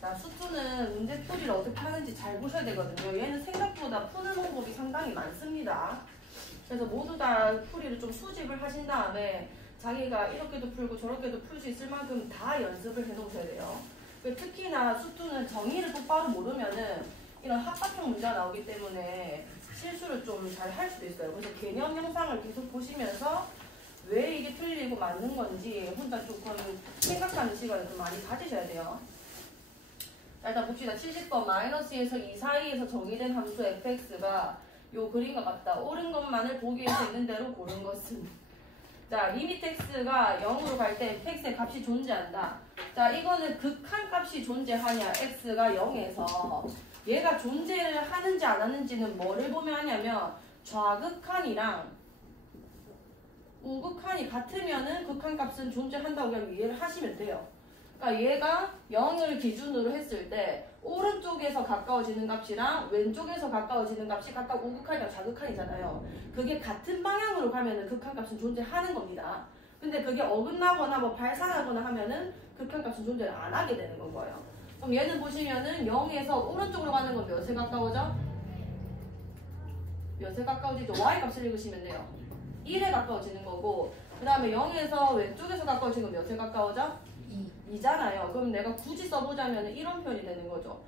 자, 수투는 문제 풀이를 어떻게 하는지 잘 보셔야 되거든요. 얘는 생각보다 푸는 방법이 상당히 많습니다. 그래서 모두 다 풀이를 좀 수집을 하신 다음에 자기가 이렇게도 풀고 저렇게도 풀 수 있을 만큼 다 연습을 해 놓으셔야 돼요. 특히나 수투는 정의를 똑바로 모르면은 이런 합법형 문제가 나오기 때문에 실수를 좀 잘 할 수도 있어요. 그래서 개념 영상을 계속 보시면서 왜 이게 틀리고 맞는 건지 혼자 조금 생각하는 시간을 좀 많이 가지셔야 돼요. 자, 일단 봅시다. 70번 마이너스에서 2 사이에서 정의된 함수 fx가 요 그림과 같다. 옳은 것만을 보기 위해서 있는 대로 고른 것은. 자, 리미트 x가 0으로 갈 때 fx의 값이 존재한다. 자, 이거는 극한 값이 존재하냐, x가 0에서 얘가 존재를 하는지 안 하는지는 뭐를 보면 하냐면 좌극한이랑 우극한이 같으면은 극한값은 존재한다고 그냥 이해를 하시면 돼요. 그러니까 얘가 0을 기준으로 했을 때 오른쪽에서 가까워지는 값이랑 왼쪽에서 가까워지는 값이 각각 우극한이랑 좌극한이잖아요. 그게 같은 방향으로 가면은 극한값은 존재하는 겁니다. 근데 그게 어긋나거나 뭐 발산하거나 하면은 극한값은 존재를 안 하게 되는 건 거예요. 그럼 얘는 보시면은 0에서 오른쪽으로 가는 건 몇에 가까워져? 몇에 가까워지죠? y 값을 읽으시면 돼요. 1에 가까워지는 거고, 그 다음에 0에서 왼쪽에서 가까워지는 건 몇에 가까워져? 2잖아요. 그럼 내가 굳이 써보자면 이런 표현이 되는 거죠.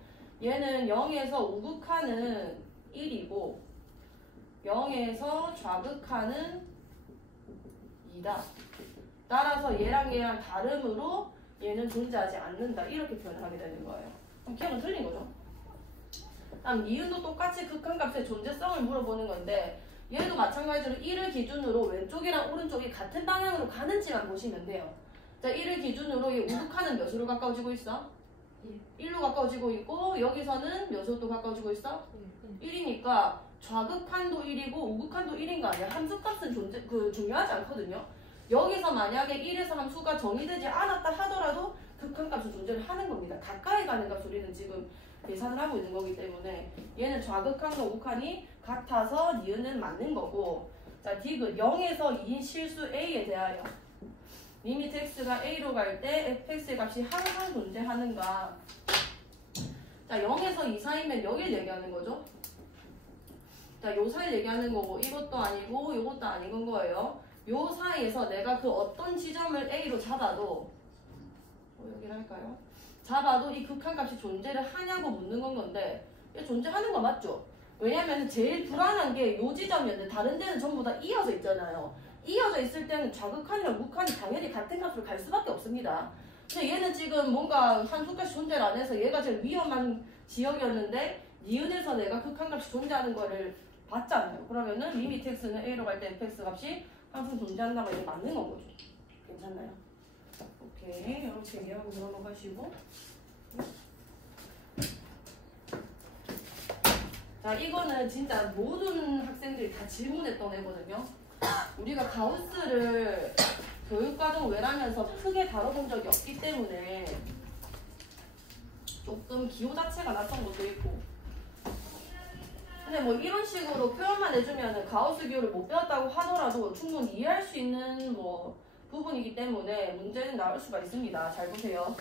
얘는 0에서 우극한은 1이고 0에서 좌극한은 2다. 따라서 얘랑 다름으로 얘는 존재하지 않는다. 이렇게 표현을 하게 되는 거예요. 그럼 기억은 틀린 거죠. 다음 니은도 똑같이 극한값의 존재성을 물어보는 건데 얘도 마찬가지로 1을 기준으로 왼쪽이랑 오른쪽이 같은 방향으로 가는지만 보시면 돼요. 자, 1을 기준으로 이 우극한은 몇으로 가까워지고 있어? 1로 가까워지고 있고 여기서는 몇으로 또 가까워지고 있어? 1이니까 좌극한도 1이고 우극한도 1인 거 아니야? 함수값은 중요하지 않거든요. 여기서 만약에 1에서 함수가 정의되지 않았다 하더라도 극한값은 존재를 하는 겁니다. 가까이 가는 값 우리는 지금 계산을 하고 있는 거기 때문에 얘는 좌극한과 우극한이 같아서 니은은 맞는 거고. 자, 디귿 0에서 2인 실수 a에 대하여 리미트 x가 a로 갈 때 fx의 값이 항상 존재하는가. 자, 0에서 2 사이면 여기를 얘기하는 거죠. 자, 요 사이를 얘기하는 거고 이것도 아니고 이것도 아닌 거예요. 요 사이에서 내가 그 어떤 지점을 a로 잡아도 여기를 할까요? 잡아도 이 극한값이 존재를 하냐고 묻는 건데 얘 존재하는 거 맞죠? 왜냐면 제일 불안한 게 요 지점이었는데 다른 데는 전부 다 이어져 있잖아요. 이어져 있을 때는 좌극한이랑 우극한이 당연히 같은 값으로 갈 수밖에 없습니다. 근데 얘는 지금 뭔가 함수값이 존재를 안 해서 얘가 제일 위험한 지역이었는데 니은에서 내가 극한값이 존재하는 거를 봤잖아요. 그러면은 리미트 x는 a로 갈 때 fx 값이 항상 존재한다고 이게 맞는 거죠. 괜찮나요? 오케이, 이렇게 얘기하고 넘어가시고. 자, 이거는 진짜 모든 학생들이 다 질문했던 애거든요. 우리가 가우스를 교육과정 외라면서 크게 다뤄본 적이 없기 때문에 조금 기호 자체가 낯선 것도 있고. 근데 뭐 이런 식으로 표현만 해주면은 가우스 기호를 못 배웠다고 하더라도 충분히 이해할 수 있는 뭐 부분이기 때문에 문제는 나올 수가 있습니다. 잘 보세요.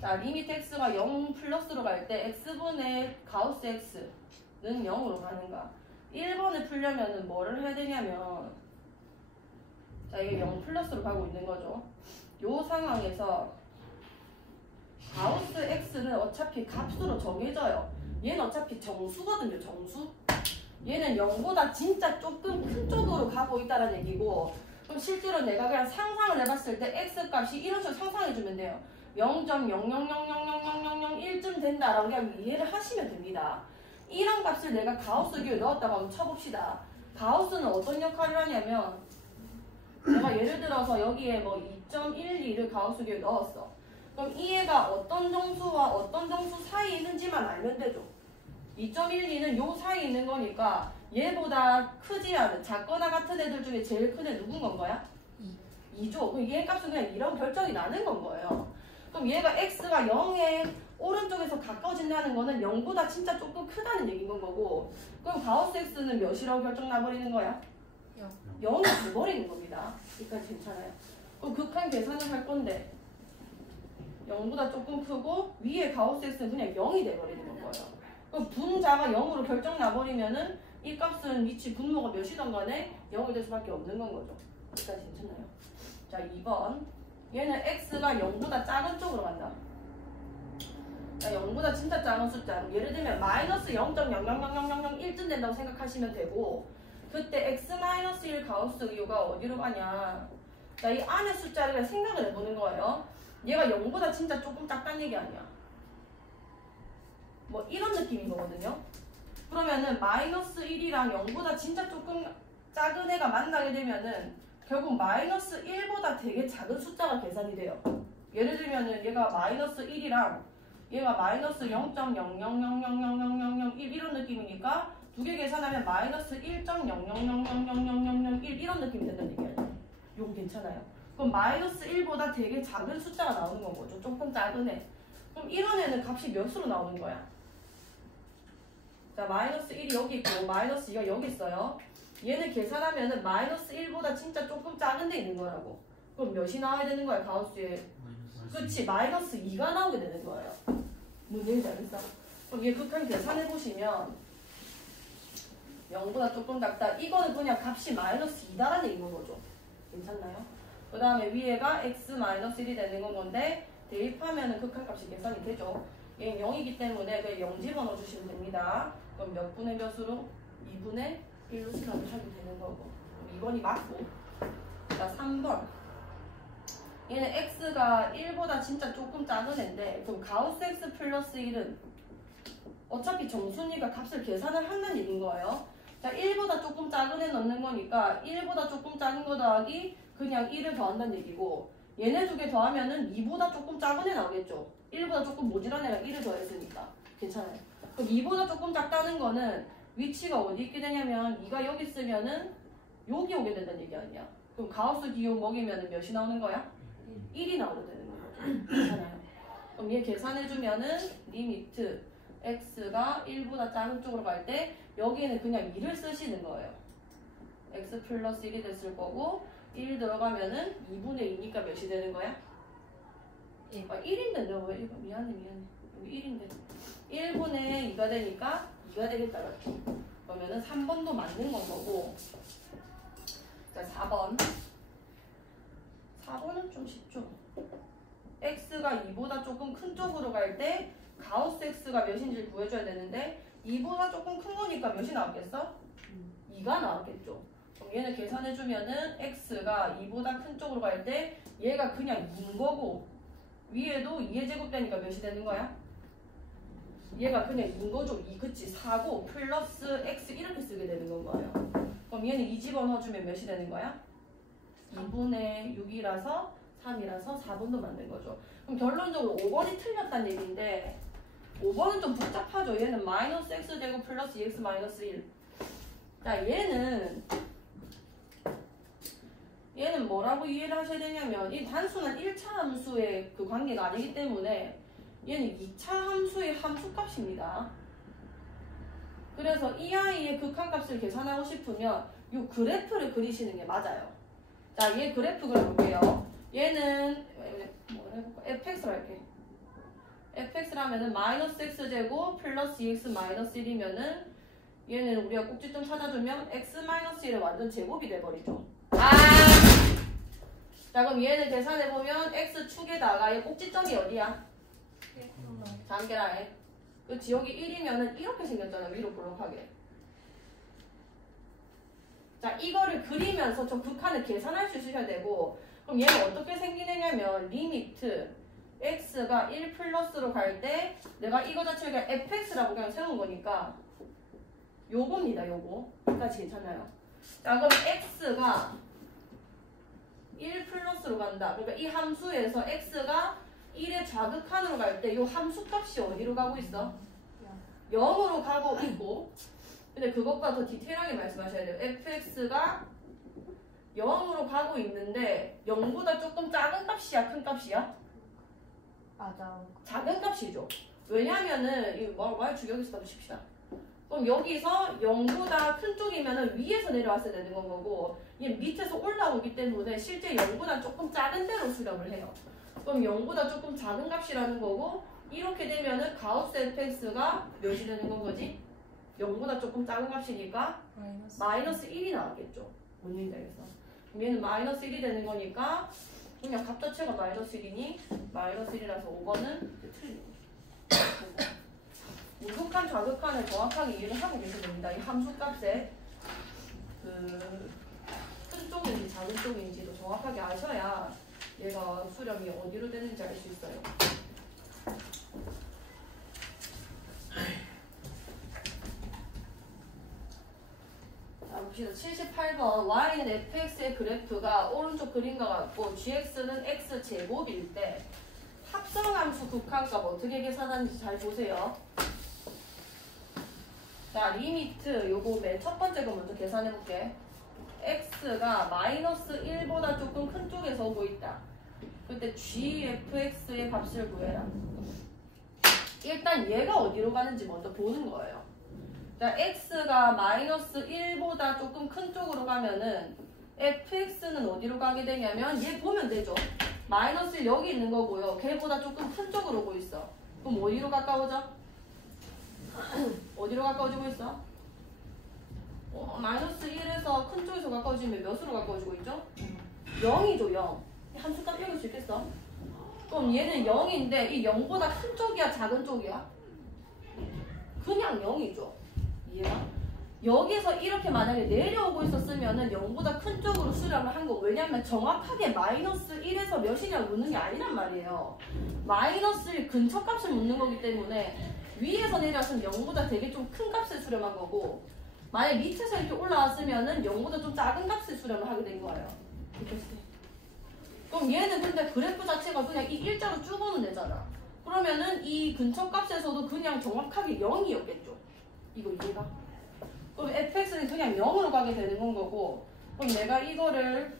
자, 리미트 x가 0 플러스로 갈 때 x분의 가우스 x는 0으로 가는가. 1번을 풀려면은 뭐를 해야 되냐면, 자, 이게 0 플러스로 가고 있는 거죠. 요 상황에서 가우스 x는 어차피 값으로 정해져요. 얘는 어차피 정수거든요. 정수. 얘는 0보다 진짜 조금 큰 쪽으로 가고 있다는 얘기고, 그럼 실제로 내가 그냥 상상을 해봤을 때 x 값이 이런 식으로 상상해주면 돼요. 0.0000001쯤 된다라고 그냥 이해를 하시면 됩니다. 이런 값을 내가 가우스 기호에 넣었다고 한번 쳐봅시다. 가우스는 어떤 역할을 하냐면, 내가 예를 들어서 여기에 뭐 2.12를 가우스 기호에 넣었어. 그럼 이 애가 어떤 정수와 어떤 정수 사이에 있는지만 알면 되죠. 2.12는 요 사이에 있는 거니까 얘보다 크지 않은 작거나 같은 애들 중에 제일 큰 애 누군 건 거야? 2죠. 그럼 얘 값은 그냥 2라고 결정이 나는 건 거예요. 그럼 얘가 x가 0에 오른쪽에서 가까워진다는 거는 0보다 진짜 조금 크다는 얘기인 건 거고, 그럼 가우스 x는 몇이라고 결정 나버리는 거야? 0이 돼버리는 겁니다. 여기까지 괜찮아요. 그럼 극한 계산을 할 건데 0보다 조금 크고 위에 가우스 x는 그냥 0이 돼버리는 거예요. 그럼 분자가 0으로 결정 나버리면은 이 값은 위치 분모가 몇이든 간에 0이 될 수밖에 없는 건 거죠. 여기까지 괜찮나요? 자 2번 얘는 x가 0보다 작은 쪽으로 간다. 자 0보다 진짜 작은 숫자 예를 들면 마이너스 0.0000001쯤 된다고 생각하시면 되고 그때 x-1 가우스 이유가 어디로 가냐. 자 이 안의 숫자를 생각을 해보는 거예요. 얘가 0보다 진짜 조금 작다는 얘기 아니야. 뭐 이런 느낌인 거거든요. 그러면은 마이너스 1이랑 0보다 진짜 조금 작은 애가 만나게 되면은 결국 마이너스 1보다 되게 작은 숫자가 계산이 돼요. 예를 들면은 얘가 마이너스 1이랑 얘가 마이너스 0.000000001 이런 느낌이니까 두 개 계산하면 마이너스 1.000000001 이런 느낌이 된다는 얘기 아니에요. 요거 괜찮아요. 그럼 마이너스 1보다 되게 작은 숫자가 나오는 건 거죠. 조금 작은 애. 그럼 이런 애는 값이 몇으로 나오는 거야? 자 마이너스 1이 여기 있고 마이너스 2가 여기 있어요. 얘는 계산하면은 마이너스 1보다 진짜 조금 작은 데 있는 거라고. 그럼 몇이 나와야 되는 거야 가우스에? 그치 마이너스 2가 나오게 되는 거예요. 뭔 얘기인지 알겠어? 그럼 얘 극한 계산해보시면 0보다 조금 작다. 이거는 그냥 값이 마이너스 2다라는 얘기인 거죠. 괜찮나요? 그 다음에 위에가 x-1이 되는 건 건데 대입하면은 극한값이 계산이 되죠. 얘는 0이기 때문에 그냥 0 집어넣어주시면 됩니다. 그럼 몇 분의 몇으로? 2분의 1로 수납을 하게 되는 거고. 2번이 맞고. 자 3번 얘는 x가 1보다 진짜 조금 작은 애인데 그럼 가우스 x 플러스 1은 어차피 정순이가 값을 계산을 한다는 얘기인 거예요. 자 1보다 조금 작은 애 넣는 거니까 1보다 조금 작은 거 더하기 그냥 1을 더한다는 얘기고 얘네 두 개 더하면은 2보다 조금 작은 애 나오겠죠. 1보다 조금 모질한 애랑 1을 더했으니까 괜찮아요. 그럼 2보다 조금 작다는 거는 위치가 어디 있게 되냐면 2가 여기 있으면은 여기 오게 된다는 얘기 아니야. 그럼 가우스 기호 먹이면은 몇이 나오는 거야? 1이 나오게 되는 거죠. 괜찮아요. 그럼 얘 계산해주면은 리미트 x가 1보다 작은 쪽으로 갈 때 여기에는 그냥 2를 쓰시는 거예요. x 플러스 1이 됐을 거고 1 들어가면은 2분의 2니까 몇이 되는 거야? 1인데 너 왜 이거 미안해 여기 1인데 1분의 2가 되니까 2가 되겠다 이렇게. 그러면은 3번도 맞는 건 거고. 자 4번은 좀 쉽죠. x가 2보다 조금 큰 쪽으로 갈 때 가우스 x가 몇인지 구해줘야 되는데 2보다 조금 큰 거니까 몇이 나왔겠어? 2가 나왔겠죠. 그럼 얘는 계산해주면은 x가 2보다 큰 쪽으로 갈 때 얘가 그냥 2인 거고 위에도 2의 제곱되니까 몇이 되는 거야? 얘가 그냥 2인 거죠. 2 그치 4고 플러스 x 이렇게 쓰게 되는 건 거예요. 그럼 얘는 2 집어넣어주면 몇이 되는 거야? 2분의 6이라서 3이라서 4번도 맞는 거죠. 그럼 결론적으로 5번이 틀렸다는 얘기인데 5번은 좀 복잡하죠. 얘는 마이너스 x 제곱 플러스 2x 마이너스 1. 자 얘는 뭐라고 이해를 하셔야 되냐면 이 단순한 1차 함수의 그 관계가 아니기 때문에 얘는 2차 함수의 함수값입니다. 그래서 이 아이의 극한값을 계산하고 싶으면 이 그래프를 그리시는 게 맞아요. 자, 얘 그래프 그려볼게요. 얘는 뭐 해볼까? fx로 할게. fx라면은 마이너스 x제곱 플러스 2x 마이너스 1이면은 얘는 우리가 꼭지점 찾아주면 x 마이너스 1은 완전 제곱이 돼버리죠. 자 그럼 얘는 계산해보면 x축에다가 얘 꼭지점이 어디야? 잠겨라 해. 그치 여기 1이면은 이렇게 생겼잖아. 위로 볼록하게. 자 이거를 그리면서 저 극한을 계산할 수 있으셔야 되고 그럼 얘는 어떻게 생기느냐면 리미트 x가 1 플러스로 갈 때 내가 이거 자체를 그냥 fx라고 그냥 세운 거니까 요겁니다. 요거. 여기까지 괜찮아요. 자 그럼 x가 1 플러스로 간다. 그러니까 이 함수에서 x가 1의 좌극한으로 갈 때 이 함수값이 어디로 가고 있어? 0으로 가고 있고 근데 그것보다 더 디테일하게 말씀하셔야 돼요. fx가 0으로 가고 있는데 0보다 조금 작은 값이야? 큰 값이야? 맞아. 작은 값이죠. 왜냐면은 이거 말 주격에서 칩시다. 그럼 여기서 0보다 큰 쪽이면은 위에서 내려왔어야 되는 거고 얘 밑에서 올라오기 때문에 실제 0보다 조금 작은 데로 수렴을 해요. 그럼 0보다 조금 작은 값이라는 거고 이렇게 되면은 가우스 fx가 몇이 되는 건 거지? 0보다 조금 작은 값이니까 마이너스 1이 나왔겠죠. 문진작에서. 그럼 얘는 마이너스 1이 되는 거니까 그냥 값 자체가 마이너스 1이니 마이너스 1이라서 5번은 틀린 거죠. 우극한 좌극한을 정확하게 이해를 하고 계셔야 됩니다. 이 함수값의 큰 쪽인지 작은 쪽인지도 정확하게 아셔야 얘가 수렴이 어디로 되는지 알 수 있어요. 자, 봅시다. 78번. y는 fx의 그래프가 오른쪽 그림과 같고 gx는 x제곱일 때 합성함수 극한값 어떻게 계산하는지 잘 보세요. 자, 리미트 요거 맨 첫 번째 거 먼저 계산해 볼게. x가 마이너스 1보다 조금 큰 쪽에서 오고 있다. 그때 gfx의 값을 구해라. 일단 얘가 어디로 가는지 먼저 보는 거예요. 자, x가 마이너스 1보다 조금 큰 쪽으로 가면은 fx는 어디로 가게 되냐면 얘 보면 되죠. 마이너스 1 여기 있는 거고요. 걔보다 조금 큰 쪽으로 오고 있어. 그럼 어디로 가까워져? 어디로 가까워지고 있어? 마이너스 1에서 큰 쪽에서 가까워지면 몇으로 가까워지고 있죠? 0이죠, 0. 함수값 읽을 수 있겠어? 그럼 얘는 0인데 이 0보다 큰 쪽이야, 작은 쪽이야? 그냥 0이죠. 이해가? 여기서 이렇게 만약에 내려오고 있었으면은 0보다 큰 쪽으로 수렴을 한 거고, 왜냐면 정확하게 마이너스 1에서 몇이냐 묻는 게 아니란 말이에요. 마이너스 1 근처 값을 묻는 거기 때문에 위에서 내려왔으면 0보다 되게 좀 큰 값을 수렴한 거고, 만약 밑에서 이렇게 올라왔으면은 0보다 좀 작은 값을 수렴을 하게 된 거예요. 그럼 얘는 근데 그래프 자체가 그냥 이 일자로 쭉 오는 데잖아. 그러면은 이 근처 값에서도 그냥 정확하게 0이었겠죠. 이거 이해가? 그럼 fx는 그냥 0으로 가게 되는 건 거고, 그럼 내가 이거를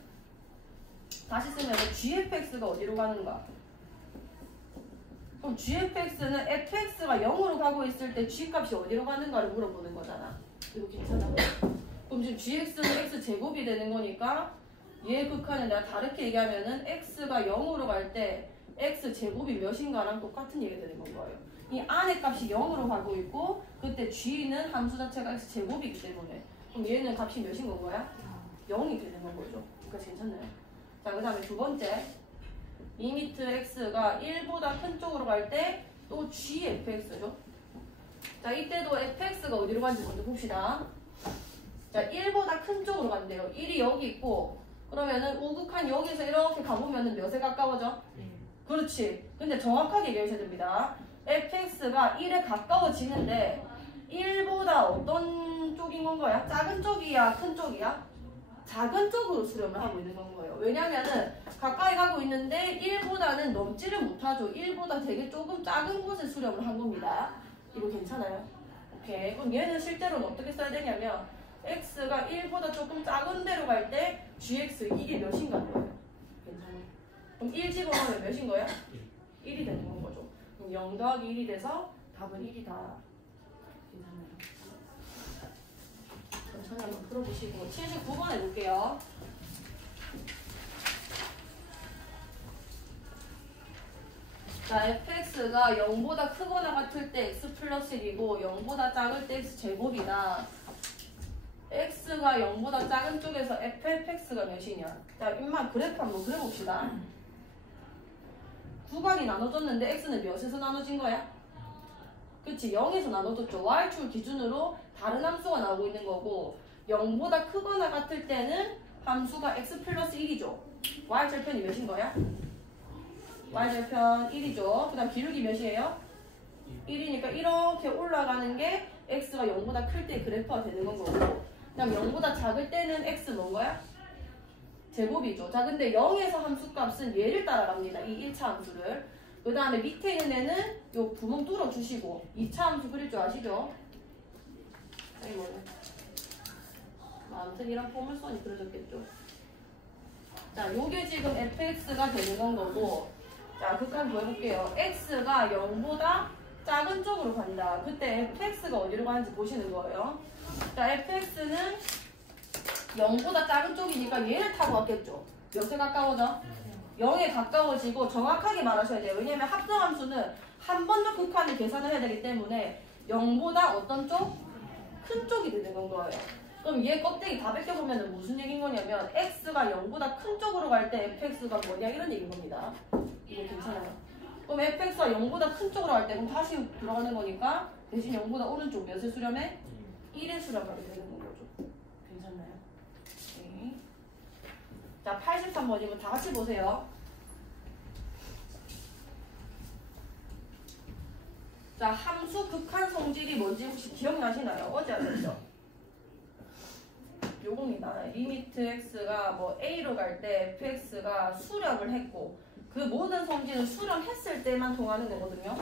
다시 쓰면 gfx가 어디로 가는가? 그럼 gfx는 fx가 0으로 가고 있을 때 g값이 어디로 가는가를 물어보는 거잖아. 이거 괜찮아? 그럼 지금 gx는 x제곱이 되는 거니까 얘 극한을 내가 다르게 얘기하면은 x가 0으로 갈 때 x제곱이 몇인가랑 똑같은 얘기가 되는 건 거예요. 이 안에 값이 0으로 가고 있고 그때 g는 함수 자체가 x제곱이기 때문에 그럼 얘는 값이 몇인 건 거야? 0이 되는 건 거죠. 그러니까 괜찮나요? 자, 그 다음에 두 번째 리미트 x가 1보다 큰 쪽으로 갈 때 또 gfx죠. 자, 이때도 fx가 어디로 가는지 먼저 봅시다. 자, 1보다 큰 쪽으로 간대요. 1이 여기 있고 그러면은 우극한 여기서 이렇게 가보면은 몇에 가까워져? 그렇지. 근데 정확하게 얘기하셔야 됩니다. fx가 1에 가까워지는데 1보다 어떤 쪽인 건 거야? 작은 쪽이야? 큰 쪽이야? 작은 쪽으로 수렴을 하고 있는 건 거예요. 왜냐면은 가까이 가고 있는데 1보다는 넘지를 못하죠. 1보다 되게 조금 작은 곳에 수렴을 한 겁니다. 이거 괜찮아요? 오케이. 그럼 얘는 실제로는 어떻게 써야 되냐면 x가 1보다 조금 작은 데로 갈 때 gx 이게 몇인가 거예요. 괜찮아요? 그럼 1 집어넣으면 몇인 거야? 1이 되는 건 거죠. 그럼 0 더하기 1이 돼서 답은 1이다. 괜찮아요? 천천히 한번 풀어보시고 79번 해볼게요. 자, fx가 0보다 크거나 같을 때 x 플러스 1이고 0보다 작을 때 x 제곱이다. x가 0보다 작은 쪽에서 fx가 몇이냐? 자, 임마 그래프 한번 그려봅시다. 구간이 나눠졌는데 x는 몇에서 나눠진 거야? 그치, 0에서 나눠졌죠. y축 기준으로 다른 함수가 나오고 있는 거고 0보다 크거나 같을 때는 함수가 x 플러스 1이죠. y절편이 몇인 거야? y절편 1이죠. 그 다음 기울기 몇이에요? 1이니까 이렇게 올라가는 게 x가 0보다 클 때 그래프가 되는 건 거고 그 다음 0보다 작을 때는 x 뭔 거야? 제곱이죠. 자, 근데 0에서 함수값은 얘를 따라갑니다. 이 1차 함수를. 그 다음에 밑에 있는 애는 요 구멍 뚫어주시고 2차 함수 그릴 줄 아시죠? 아니 뭐래. 아무튼 이런 포물선이 그려졌겠죠. 자, 요게 지금 fx가 되는 건 거고 자, 극한 보여볼게요. x가 0보다 작은 쪽으로 간다. 그때 fx가 어디로 가는지 보시는 거예요. 자, fx는 0보다 작은 쪽이니까 얘를 타고 왔겠죠. 몇에 가까워져? 0에 가까워지고 정확하게 말하셔야 돼요. 왜냐면 합성함수는 한 번 더 극한을 계산을 해야 되기 때문에 0보다 어떤 쪽? 큰 쪽이 되는 건 거예요. 그럼 얘 껍데기 다 벗겨보면 무슨 얘기인 거냐면 x가 0보다 큰 쪽으로 갈 때 fx가 뭐냐 이런 얘기인 겁니다. 이거 괜찮아요? 그럼 fx가 0보다 큰 쪽으로 갈 때 그럼 다시 들어가는 거니까 대신 0보다 오른쪽 몇에 수렴해? 1에 수렴하게 되는 거죠. 괜찮나요? 네. 자, 83번이면 다 같이 보세요. 자, 함수 극한 성질이 뭔지 혹시 기억나시나요? 어제 알았죠? 요겁니다. 리미트 x가 뭐 a로 갈 때 fx가 수렴을 했고 그 모든 성질은 수렴했을 때만 통하는 거거든요.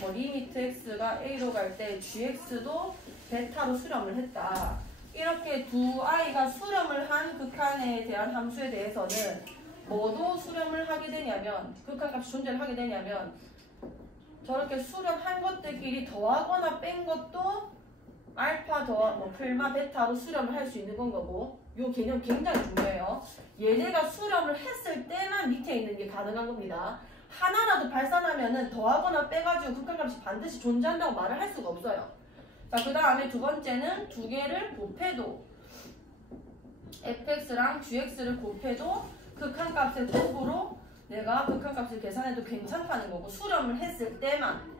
뭐 리미트 x가 a로 갈 때 gx도 베타로 수렴을 했다. 이렇게 두 아이가 수렴을 한 극한에 대한 함수에 대해서는 뭐도 수렴을 하게 되냐면 극한값이 존재를 하게 되냐면 저렇게 수렴한 것들끼리 더하거나 뺀 것도 알파 더하 뭐 풀마 베타로 수렴을 할 수 있는 건 거고 요 개념 굉장히 중요해요. 얘네가 수렴을 했을 때만 밑에 있는 게 가능한 겁니다. 하나라도 발산하면은 더하거나 빼가지고 극한값이 반드시 존재한다고 말을 할 수가 없어요. 자, 그 다음에 두 번째는 두 개를 곱해도 fx랑 gx를 곱해도 극한값의 곱으로 내가 극한값을 계산해도 괜찮다는 거고 수렴을 했을 때만.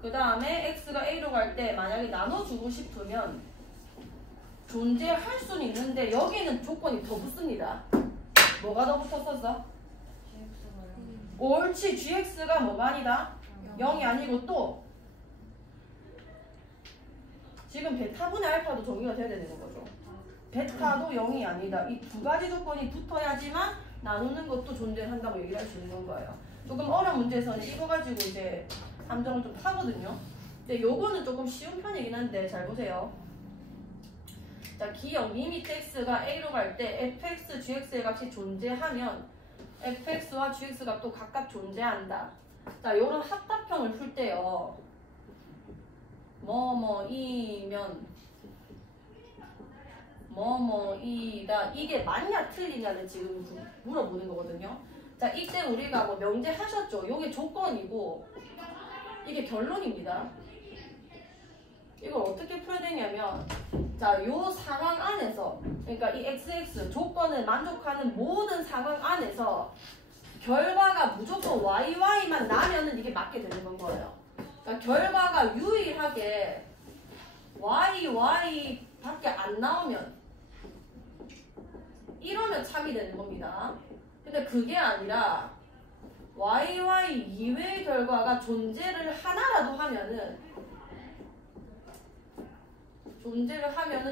그 다음에 x가 a로 갈 때 만약에 나눠주고 싶으면 존재할 수는 있는데 여기는 조건이 더 붙습니다. 뭐가 더 붙었었어? 옳지. gx가 뭐가 아니다? 0이 아니고 또 지금 베타분의 알파도 정의가 돼야 되는 거죠. 베타도 0이 아니다. 이 두 가지 조건이 붙어야지만 나누는 것도 존재한다고 얘기를 할 수 있는 거예요. 조금 어려운 문제에서는 이거 가지고 이제 함정을 좀 파거든요. 근데 요거는 조금 쉬운 편이긴 한데 잘 보세요. 자, 기억 리미트 x가 a로 갈 때 fx, gx의 값이 존재하면 fx와 gx 값도 각각 존재한다. 자, 요런 합답형을 풀 때요. 뭐뭐이면 뭐뭐이다. 이게 맞냐 틀리냐를 지금 물어보는 거거든요. 자, 이때 우리가 뭐 명제하셨죠? 요게 조건이고 이게 결론입니다. 이걸 어떻게 풀어야 되냐면 자, 요 상황 안에서 그러니까 이 XX 조건을 만족하는 모든 상황 안에서 결과가 무조건 YY만 나면은 이게 맞게 되는 건 거예요. 그러니까 결과가 유일하게 YY 밖에 안 나오면 이러면 참이 되는 겁니다. 근데 그게 아니라 YY 이외의 결과가 존재를 하나라도 하면은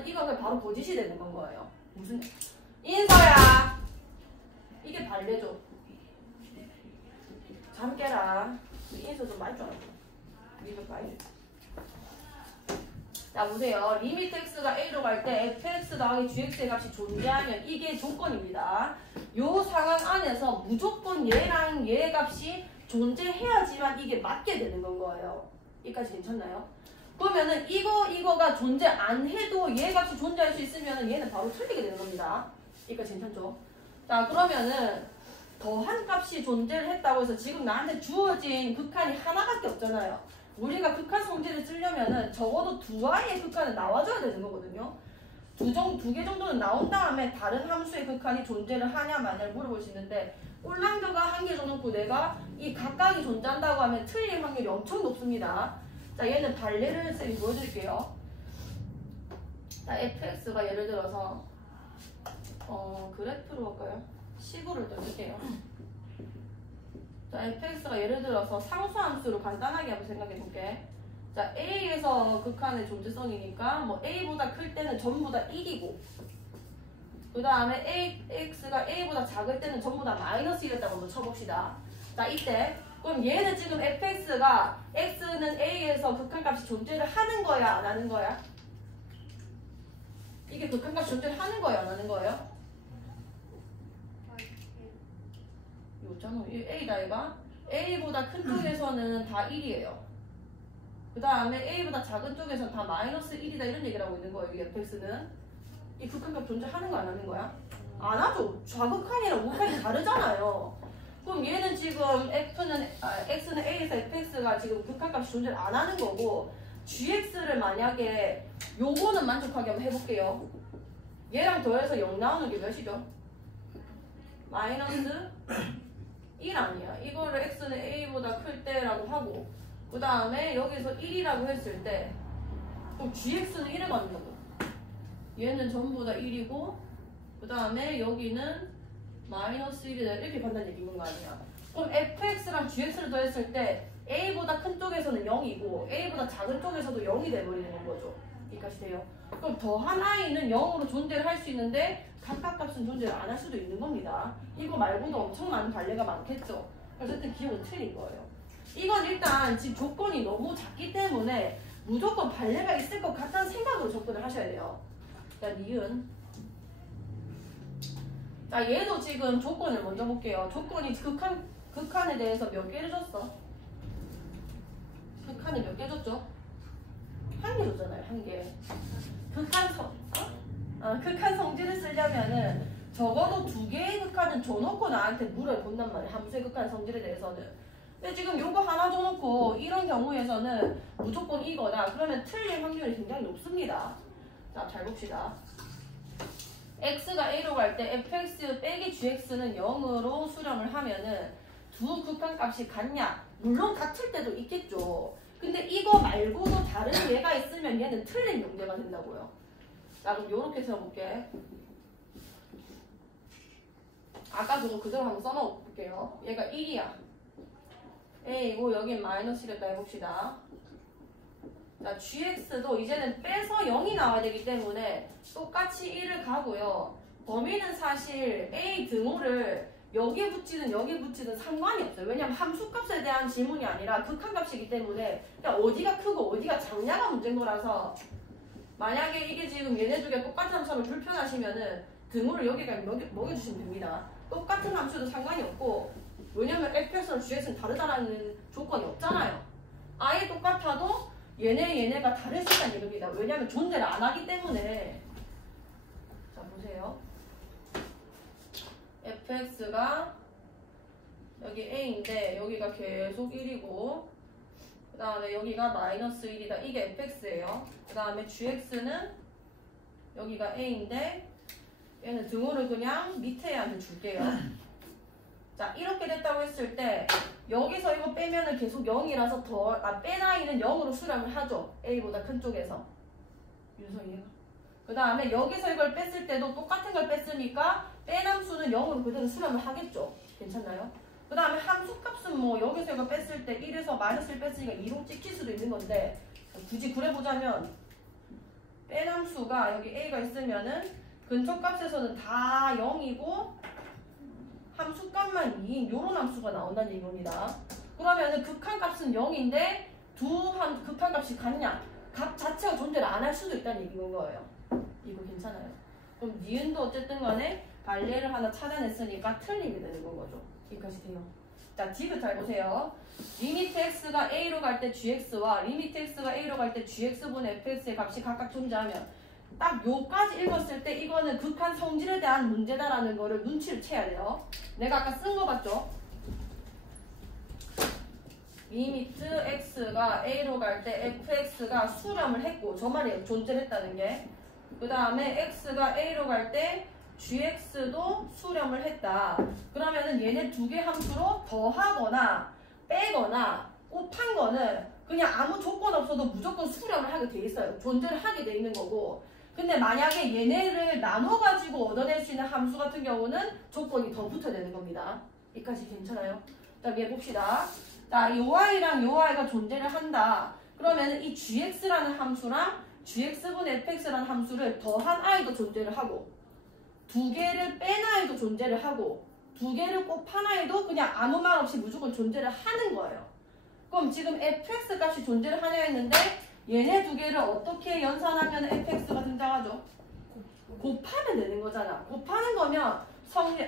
이건 바로 거짓이 되는 건 거예요. 무슨 인서야 이게 발레죠. 잠 깨라. 인서 좀 많이 줄 알았어. 리뷰 많이 줘. 자, 보세요. 리미트 x가 a로 갈 때 fx 더하기 gx의 값이 존재하면 이게 조건입니다. 요 상황 안에서 무조건 얘랑 얘의 값이 존재해야지만 이게 맞게 되는 건 거예요. 여기까지 괜찮나요? 그러면은 이거가 존재 안 해도 얘 값이 존재할 수 있으면은 얘는 바로 틀리게 되는 겁니다. 여기까지 괜찮죠? 자, 그러면은 더한 값이 존재를 했다고 해서 지금 나한테 주어진 극한이 하나밖에 없잖아요. 우리가 극한 성질을 쓰려면은 적어도 두 아이의 극한은 나와줘야 되는 거거든요. 두 개 정도는 나온 다음에 다른 함수의 극한이 존재를 하냐 마냐를 물어볼 수 있는데 꼴랑더가 한 개 줘놓고 내가 이 각각이 존재한다고 하면 틀릴 확률이 엄청 높습니다. 자, 얘는 발레를 쌤이 보여드릴게요. 자, fx가 예를 들어서 그래프로 할까요? 시구를 또 쓸게요. 자, fx가 예를 들어서 상수함수로 간단하게 한번 생각해 볼게. 자, a에서 극한의 존재성이니까 뭐 a보다 클 때는 전부 다 1이고 그 다음에 x가 a보다 작을 때는 전부 다 마이너스 1이었다고 한번 쳐봅시다. 자, 이때 그럼 얘는 지금 fx가 x는 a에서 극한값이 존재를 하는 거야 안 하는 거야? 이게 극한값이 존재를 하는 거야 안 하는 거예요? 있잖아. 이 A다 얘가 A보다 큰 쪽에서는 다 1이에요. 그 다음에 A보다 작은 쪽에서는 다 마이너스 1이다 이런 얘기를 하고 있는 거예요. 이 fx는 이 극한값 존재하는 거 안 하는 거야? 안 하죠. 좌극한이랑 우극한이 다르잖아요. 그럼 얘는 지금 x는 a에서 fx가 지금 극한값이 존재를 안 하는 거고 gx를 만약에 요거는 만족하게 한번 해볼게요. 얘랑 더해서 0 나오는 게 몇이죠? 마이너스 1 아니야. 이거를 x는 a보다 클 때라고 하고 그 다음에 여기서 1이라고 했을 때 그럼 gx는 1에 맞는다고. 얘는 전부 다 1이고 그 다음에 여기는 마이너스 1이다 이렇게 간다는 얘기인 거 아니야. 그럼 fx랑 gx를 더했을 때 a보다 큰 쪽에서는 0이고 a보다 작은 쪽에서도 0이 돼버리는 거죠. 여기까지 돼요. 그럼 더한 i는 0으로 존재를 할 수 있는데 각각값은 존재를 안 할 수도 있는 겁니다. 이거 말고도 엄청 많은 발레가 많겠죠. 그래서 일단 기억은 틀린 거예요. 이건 일단 지금 조건이 너무 작기 때문에 무조건 발레가 있을 것 같다는 생각으로 접근을 하셔야 돼요. 자, 니은. 자, 얘도 지금 조건을 먼저 볼게요. 조건이 극한에 대해서 몇 개를 줬어? 극한이 몇 개 줬죠? 한 개 줬잖아요, 한 개. 극한 성질을 쓰려면은 적어도 2개의 극한은 줘놓고 나한테 물어본단 말이야. 함수의 극한 성질에 대해서는. 근데 지금 요거 하나 줘놓고 이런 경우에서는 무조건 이거다. 그러면 틀릴 확률이 굉장히 높습니다. 자, 잘 봅시다. x가 a로 갈 때 fx 빼기 gx는 0으로 수렴을 하면은 두 극한값이 같냐? 물론 같을 때도 있겠죠. 근데 이거 말고도 다른 예가 있으면 얘는 틀린 문제가 된다고요. 자, 그럼 요렇게 써볼게. 아까 그거 그대로 한번 써놓을게요. 얘가 1이야. a이고 여긴 마이너스 1이었다 해봅시다. 자, gx도 이제는 빼서 0이 나와야 되기 때문에 똑같이 1을 가고요. 범위는 사실 a 등호를 여기에 붙이든 상관이 없어요. 왜냐면 함수값에 대한 질문이 아니라 극한값이기 때문에 그냥 어디가 크고 어디가 작냐가 문제인 거라서 만약에 이게 지금 얘네 두 개 똑같은 함수하면 불편하시면은 등호를 여기가 먹여주시면 됩니다. 똑같은 함수도 상관이 없고 왜냐면 fx랑 gx는 다르다라는 조건이 없잖아요. 아예 똑같아도 얘네가 다를 수 있다는 얘기입니다. 왜냐면 존재를 안 하기 때문에. 자, 보세요. fx가 여기 a인데 여기가 계속 1이고 그 다음에 여기가 마이너스 1이다. 이게 fx예요. 그 다음에 gx는 여기가 a인데 얘는 등호를 그냥 밑에 한테 줄게요. 자, 이렇게 됐다고 했을 때 여기서 이거 빼면은 계속 0이라서 뺀 i는 0으로 수렴을 하죠. a보다 큰 쪽에서. 윤성이가. 그 다음에 여기서 이걸 뺐을 때도 똑같은 걸 뺐으니까 뺀 함수는 0으로 그대로 수렴을 하겠죠. 괜찮나요? 그 다음에 함수값은 뭐 여기서 이거 뺐을 때 1에서 마이너스 1 뺐으니까 2로 찍힐 수도 있는 건데 굳이 그래보자면 뺀 함수가 여기 a가 있으면은 근처 값에서는 다 0이고 함수값만 2인 요런 함수가 나온다는 얘기입니다. 그러면은 극한값은 0인데 두 극한값이 같냐? 값 자체가 존재를 안 할 수도 있다는 얘기인 거예요. 이거 괜찮아요? 그럼 니은도 어쨌든 간에 발레를 하나 찾아냈으니까 틀리게 되는 건 거죠. 여기까지 돼요. 자, 디귿 잘 보세요. 리미트 x가 a로 갈 때 gx와 리미트 x가 a로 갈 때 gx분의 fx의 값이 각각 존재하면 딱 요까지 읽었을 때 이거는 극한 성질에 대한 문제다라는 거를 눈치를 채야 돼요. 내가 아까 쓴 거 봤죠? 리미트 x가 a로 갈 때 fx가 수렴을 했고 저 말이에요. 존재를 했다는 게. 그 다음에 x가 a로 갈 때 gx도 수렴을 했다. 그러면은 얘네 두 개 함수로 더하거나 빼거나 곱한 거는 그냥 아무 조건 없어도 무조건 수렴을 하게 돼 있어요. 존재를 하게 돼 있는 거고. 근데 만약에 얘네를 나눠가지고 얻어낼 수 있는 함수 같은 경우는 조건이 더 붙어야 되는 겁니다. 여기까지 괜찮아요? 자, 위에 봅시다. 자, 요 y랑 요 y가 존재를 한다. 그러면 이 gx라는 함수랑 gx분의 fx라는 함수를 더한 i도 존재를 하고 두 개를 뺀 i도 존재를 하고 두 개를 곱한 i도 그냥 아무 말 없이 무조건 존재를 하는 거예요. 그럼 지금 fx 값이 존재를 하냐 했는데 얘네 두 개를 어떻게 연산하면 fx가 등장하죠? 곱하면 되는 거잖아. 곱하는 거면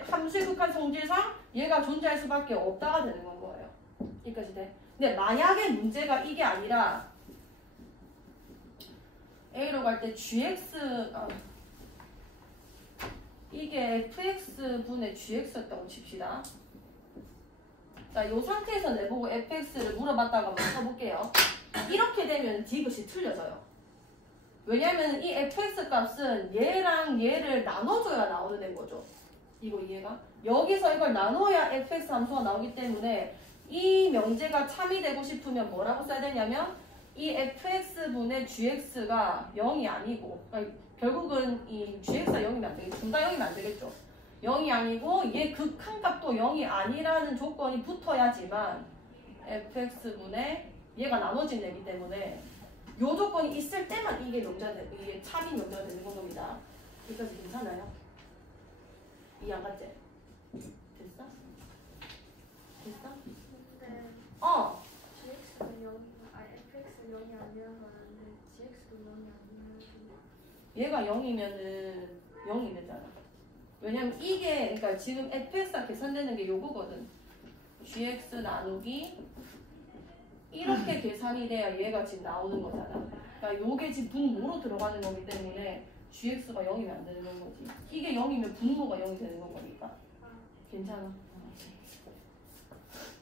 함수의 극한 성질상 얘가 존재할 수밖에 없다가 되는 건 거예요. 여기까지 돼. 근데 만약에 문제가 이게 아니라 a로 갈 때 이게 fx분의 gx였다고 칩시다. 자, 이 상태에서 내보고 fx를 물어봤다고 한번 써볼게요. 이렇게 되면 디귿이 틀려져요. 왜냐면 이 fx 값은 얘랑 얘를 나눠줘야 나오는 애인 거죠. 이거 이해가? 여기서 이걸 나눠야 fx 함수가 나오기 때문에 이 명제가 참이 되고 싶으면 뭐라고 써야 되냐면 이 fx분의 gx가 0이 아니고 그러니까 결국은 이 gx가 0이면 안 되겠죠. 둘 다 0이면 안 되겠죠. 0이 아니고 얘 극한값도 0이 아니라는 조건이 붙어야지만 fx분의 얘가 나눠진 애기 때문에 요 조건이 있을 때만 이게 참인 명제가 되는 겁니다. 여기까지 괜찮아요? 이해 안 갔지? 됐어? 됐어? 근데 GX는 0, FX는 0이 아니라서는데 GX도 0이 아니라서 얘가 0이면은 0이 되잖아. 왜냐면 이게 그러니까 지금 fx가 계산되는 게 요거거든. gx 나누기 이렇게 계산이 돼야 얘가 지금 나오는 거잖아. 그러니까 요게 지금 분모로 들어가는 거기 때문에 gx가 0이면 안 되는 거지. 이게 0이면 분모가 0이 되는 거니까. 괜찮아.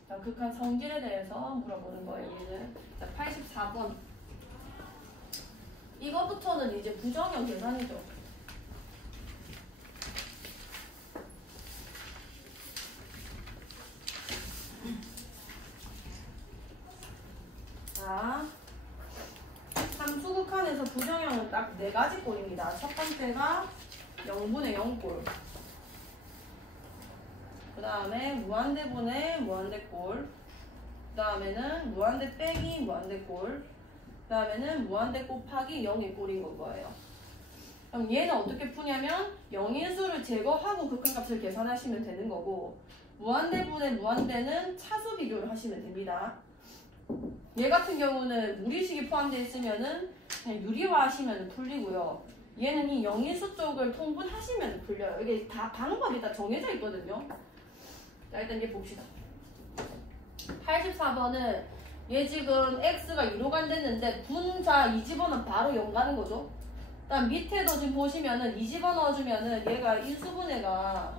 자, 극한 성질에 대해서 물어보는 거예요. 얘는. 자, 84번. 이거부터는 이제 부정형 계산이죠. 자, 함수 극한에서 부정형은 딱 4가지 꼴입니다. 첫 번째가 0분의 0꼴. 그 다음에 무한대분의 무한대꼴. 그 다음에는 무한대 빼기 무한대꼴. 그 다음에는 무한대 곱하기 0의 꼴인 거예요. 그럼 얘는 어떻게 푸냐면 0인수를 제거하고 극한값을 계산하시면 되는 거고 무한대분의 무한대는 차수 비교를 하시면 됩니다. 얘 같은 경우는 무리식이 포함되어 있으면은 그냥 유리화 하시면 풀리고요. 얘는 이 0인수 쪽을 통분하시면 풀려요. 이게 다 방법이 다 정해져 있거든요. 자, 일단 얘 봅시다. 84번은 얘 지금 x가 2로 간댔는데 분자 2 집어넣으면 바로 0 가는 거죠. 그다음 밑에도 지금 보시면은 2 집어넣어주면은 얘가 인수분해가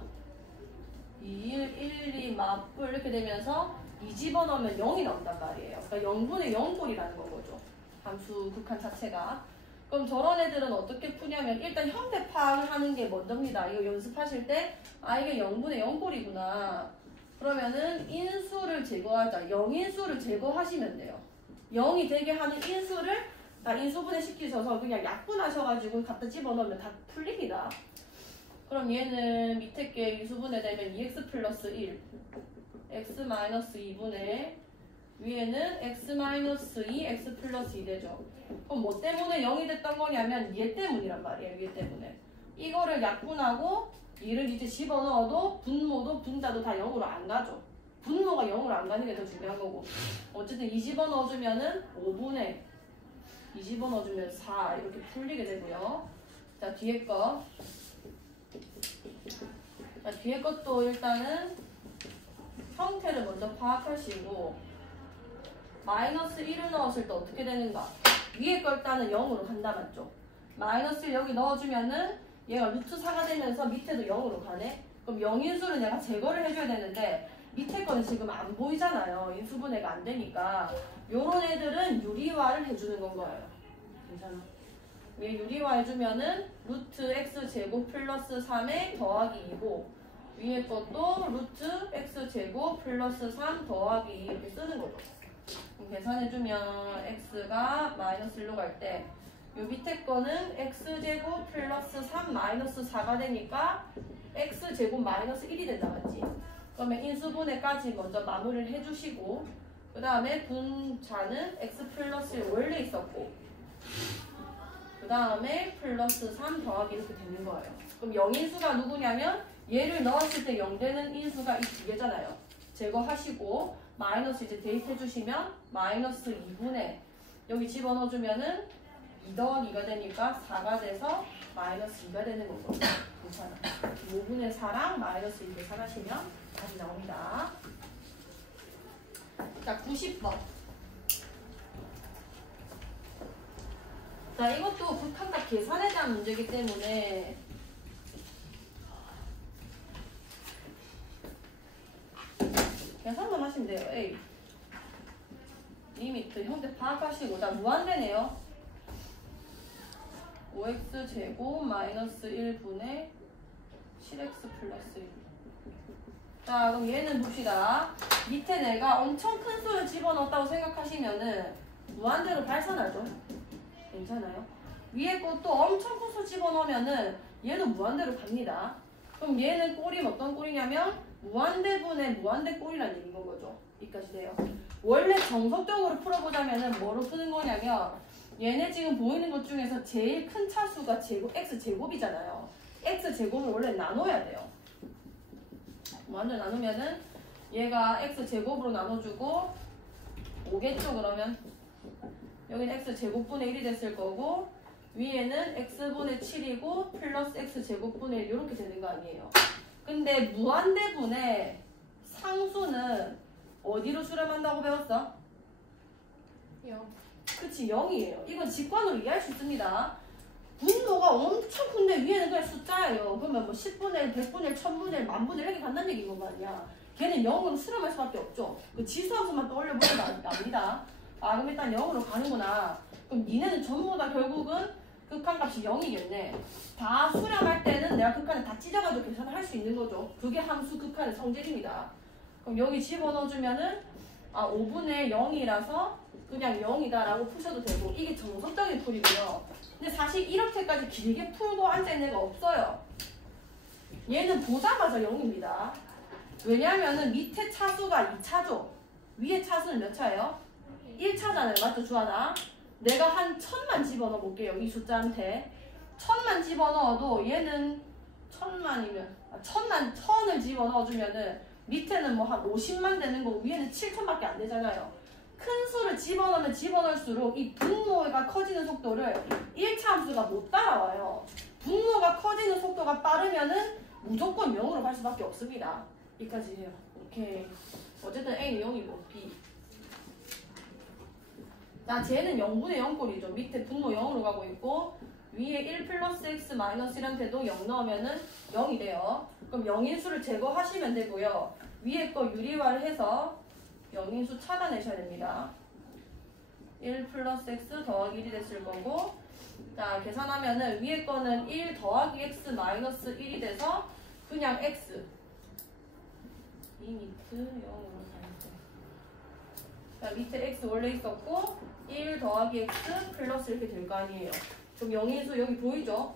2, 1, 2, 맞불 이렇게 되면서 2 집어넣으면 0이 나온단 말이에요. 그러니까 0분의 0꼴이라는 거죠. 함수 극한 자체가. 그럼 저런 애들은 어떻게 푸냐면 일단 형태 파악을 하는 게 먼저입니다. 이거 연습하실 때 아 이게 0분의 0꼴이구나. 그러면은 인수를 제거하자. 0인수를 제거하시면 돼요. 0이 되게 하는 인수를 다 인수분해 시키셔서 그냥 약분하셔가지고 갖다 집어넣으면 다 풀립니다. 그럼 얘는 밑에 게 인수분해 되면 2x 플러스 1 x 마이너스 2분의 위에는 x 마이너스 2 x 플러스 2 되죠. 그럼 뭐 때문에 0이 됐던 거냐면 얘 때문이란 말이에요. 얘 때문에 이거를 약분하고 2를 이제 집어넣어도 분모도 분자도 다 0으로 안 가죠. 분모가 0으로 안 가는 게 더 중요한 거고 어쨌든 2 집어넣어주면은 5분의 2 집어넣어주면 4 이렇게 풀리게 되고요. 자 뒤에 거 자, 뒤에 것도 일단은 형태를 먼저 파악하시고 마이너스 1을 넣었을 때 어떻게 되는가? 위에 거 일단은 0으로 간다 맞죠? 마이너스 1 여기 넣어주면은 얘가 루트 4가 되면서 밑에도 0으로 가네? 그럼 0인수를 내가 제거를 해줘야 되는데 밑에 거는 지금 안 보이잖아요. 인수분해가 안 되니까 요런 애들은 유리화를 해주는 건 거예요. 괜찮아? 위에 유리화 해주면은 루트 x제곱 플러스 3에 더하기 2고 위에 것도 루트 x제곱 플러스 3 더하기 2 이렇게 쓰는 거죠. 그럼 계산해주면 x가 마이너스 1로 갈 때 요 밑에 거는 x제곱 플러스 3 마이너스 4가 되니까 x제곱 마이너스 1이 된다 맞지? 그러면 인수분해까지 먼저 마무리를 해주시고 그 다음에 분자는 x 플러스 1 원래 있었고 그 다음에 플러스 3 더하기 이렇게 되는 거예요. 그럼 0인수가 누구냐면 얘를 넣었을 때 0 되는 인수가 이 두 개잖아요. 제거하시고 마이너스 이제 대입해 주시면 마이너스 2분의 여기 집어넣어주면은 2 더하기 2가 되니까 4가 돼서 마이너스 2가 되는 거죠. 괜찮아. 5분의 4랑 마이너스 2 계산하시면 답이 나옵니다. 자, 90번. 자, 이것도 극한값 계산에 대한 문제이기 때문에 계산만 하시면 형태 파악하시고. 자, 무한대네요. 5x제곱 마이너스 1분의 7x 플러스 1. 자, 그럼 얘는 봅시다. 밑에 내가 엄청 큰 수를 집어넣었다고 생각하시면은 무한대로 발산하죠. 괜찮아요? 위에 것도 엄청 큰 수 집어넣으면은 얘도 무한대로 갑니다. 그럼 얘는 꼴이 어떤 꼴이냐면 무한대분의 무한대 꼴이라는 얘기인 거죠. 여기까지 돼요. 원래 정석적으로 풀어보자면은 뭐로 푸는 거냐면 얘네 지금 보이는 것 중에서 제일 큰 차수가 제곱, x제곱이잖아요. x제곱을 원래 나눠야 돼요. 완전 나누면은 얘가 x제곱으로 나눠주고 5겠죠. 그러면 여기는 x제곱분의 1이 됐을 거고 위에는 x분의 7이고 플러스 x제곱분의 1 이렇게 되는 거 아니에요. 근데 무한대분의 상수는 어디로 수렴한다고 배웠어? 0. 그치, 0이에요. 이건 직관으로 이해할 수 있습니다. 분모가 엄청 큰데 위에는 그냥 숫자예요. 그러면 뭐 10분의 1, 100분의 1, 1000분의 1, 만분의 1 이렇게 간다는 얘기인 거 아니야. 걔는 0으로 수렴할 수밖에 없죠. 그 지수함수만 떠올려보면 납니다. 아, 그럼 일단 0으로 가는구나. 그럼 니네는 전부 다 결국은 극한값이 0이겠네. 다 수렴할 때는 내가 극한을 다 찢어가지고 계산을 할 수 있는 거죠. 그게 함수 극한의 성질입니다. 그럼 여기 집어넣어주면은 5분의 0이라서 그냥 0이다라고 푸셔도 되고 이게 정석적인 풀이고요. 근데 사실 이렇게까지 길게 풀고 앉아있는 애가 없어요. 얘는 보자마자 0입니다. 왜냐하면은 밑에 차수가 2차죠. 위에 차수는 몇 차예요? 1차잖아요. 맞죠, 주하나? 내가 한 1000만 집어넣어 볼게요. 이 숫자한테 1000만 집어넣어도 얘는 1000만이면 1000을 집어넣어주면은 밑에는 뭐 한 50만 되는 거고 위에는 7000밖에 안 되잖아요. 큰 수를 집어넣으면 집어넣을수록 이 분모가 커지는 속도를 1차 함수가 못 따라와요. 분모가 커지는 속도가 빠르면은 무조건 0으로 갈 수밖에 없습니다. 여기까지 해요. 오케이. 어쨌든 A는 0이고 B. 자, 쟤는 0분의 0꼴이죠. 밑에 분모 0으로 가고 있고 위에 1 플러스 x 마이너스 1한테도 0 넣으면은 0이 돼요. 그럼 0인수를 제거하시면 되고요. 위에 거 유리화를 해서 0인수 찾아내셔야 됩니다. 1 플러스 x 더하기 1이 됐을 거고 자, 계산하면은 위에 거는 1 더하기 x 마이너스 1이 돼서 그냥 x 리미트 0으로 가있어요. 자, 밑에 x 원래 있었고 1 더하기 x 플러스 이렇게 될 거 아니에요. 그럼 0인수 여기 보이죠?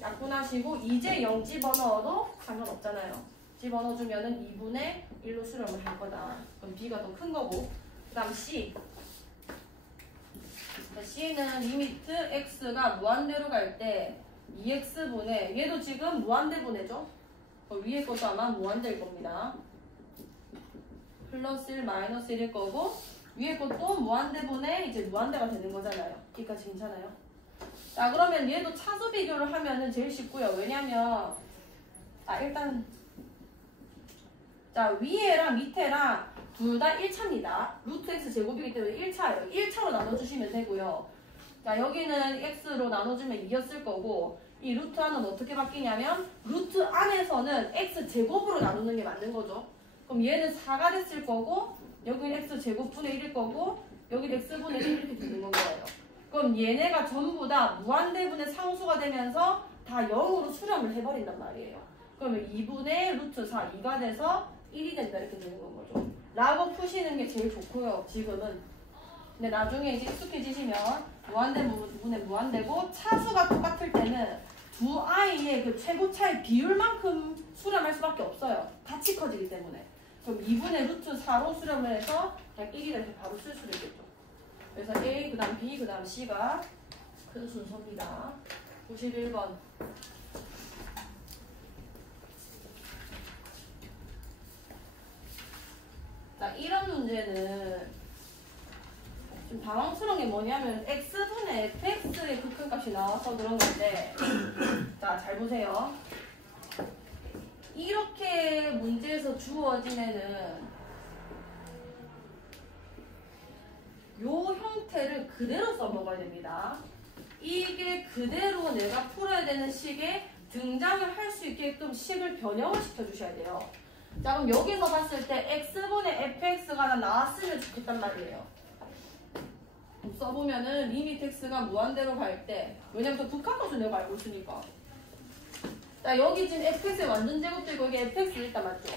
약분하시고 이제 0 집어넣어도 상관없잖아요. 집어넣어주면은 2분의 1로 수렴을 할 거다. 그럼 B가 더 큰 거고. 그 다음 C. C는 리미트 X가 무한대로 갈 때 2X분의 얘도 지금 무한대분해죠? 위에 것도 아마 무한대일 겁니다. 플러스 1 마이너스 1일 거고 위에 것도 무한대분의 이제 무한대가 되는 거잖아요. 여기까지 괜찮아요? 자, 그러면 얘도 차수 비교를 하면은 제일 쉽고요. 왜냐면 일단 자, 위에랑 밑에랑 둘 다 1차입니다. 루트 x 제곱이기 때문에 1차예요. 1차로 나눠주시면 되고요. 자, 여기는 x로 나눠주면 2였을 거고 이 루트 안은 어떻게 바뀌냐면 루트 안에서는 x 제곱으로 나누는 게 맞는 거죠. 그럼 얘는 4가 됐을 거고 여기는 x 제곱분의 1일 거고 여기는 x분의 1 이렇게 되는 거예요. 그럼 얘네가 전부 다 무한대분의 상수가 되면서 다 0으로 수렴을 해버린단 말이에요. 그러면 2분의 루트 4, 2가 돼서 1이 된다 이렇게 되는 건 거죠. 라고 푸시는 게 제일 좋고요. 지금은. 근데 나중에 이제 익숙해지시면 무한대분의 무한대고 차수가 똑같을 때는 두 아이의 그 최고차의 비율만큼 수렴할 수밖에 없어요. 같이 커지기 때문에. 그럼 2분의 루트 4로 수렴을 해서 그냥 1이라 이렇게 바로 쓸 수도 있겠죠. 그래서 A, 그 다음 B, 그 다음 C가 큰 순서입니다. 91번. 자, 이런 문제는 좀 당황스러운 게 뭐냐면 x분의 fx의 극한값이 나와서 그런 건데 자, 잘 보세요. 이렇게 문제에서 주어진 애는 요 형태를 그대로 써먹어야 됩니다. 이게 그대로 내가 풀어야 되는 식에 등장을 할 수 있게끔 식을 변형을 시켜주셔야 돼요. 자, 그럼 여기서 봤을 때 x분의 fx가 나왔으면 좋겠단 말이에요. 써보면은 리미트 x가 무한대로 갈 때, 왜냐면 저 극한값을 내가 알고 있으니까. 자, 여기 지금 fx의 완전 제곱되고 이게 fx 일단 맞죠?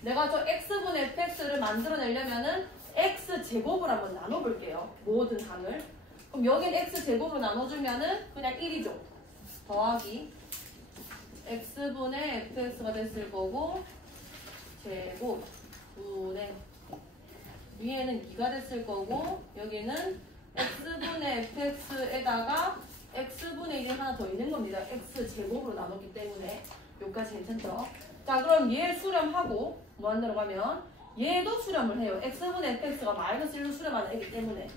내가 저 x분의 fx를 만들어내려면은 x제곱을 한번 나눠볼게요. 모든 항을. 그럼 여긴 x제곱으로 나눠주면은 그냥 1이죠. 더하기 x분의 fx가 됐을 거고, 제곱 분의 위에는 2가 됐을 거고, 여기는 x분의 fx에다가 x분의 1이 하나 더 있는 겁니다. x제곱으로 나눴기 때문에. 여기까지 괜찮죠? 자, 그럼 얘 수렴하고 무한대로 가면 얘도 수렴을 해요. x분의 fx가 마이너스 1로 수렴하는 애기 때문에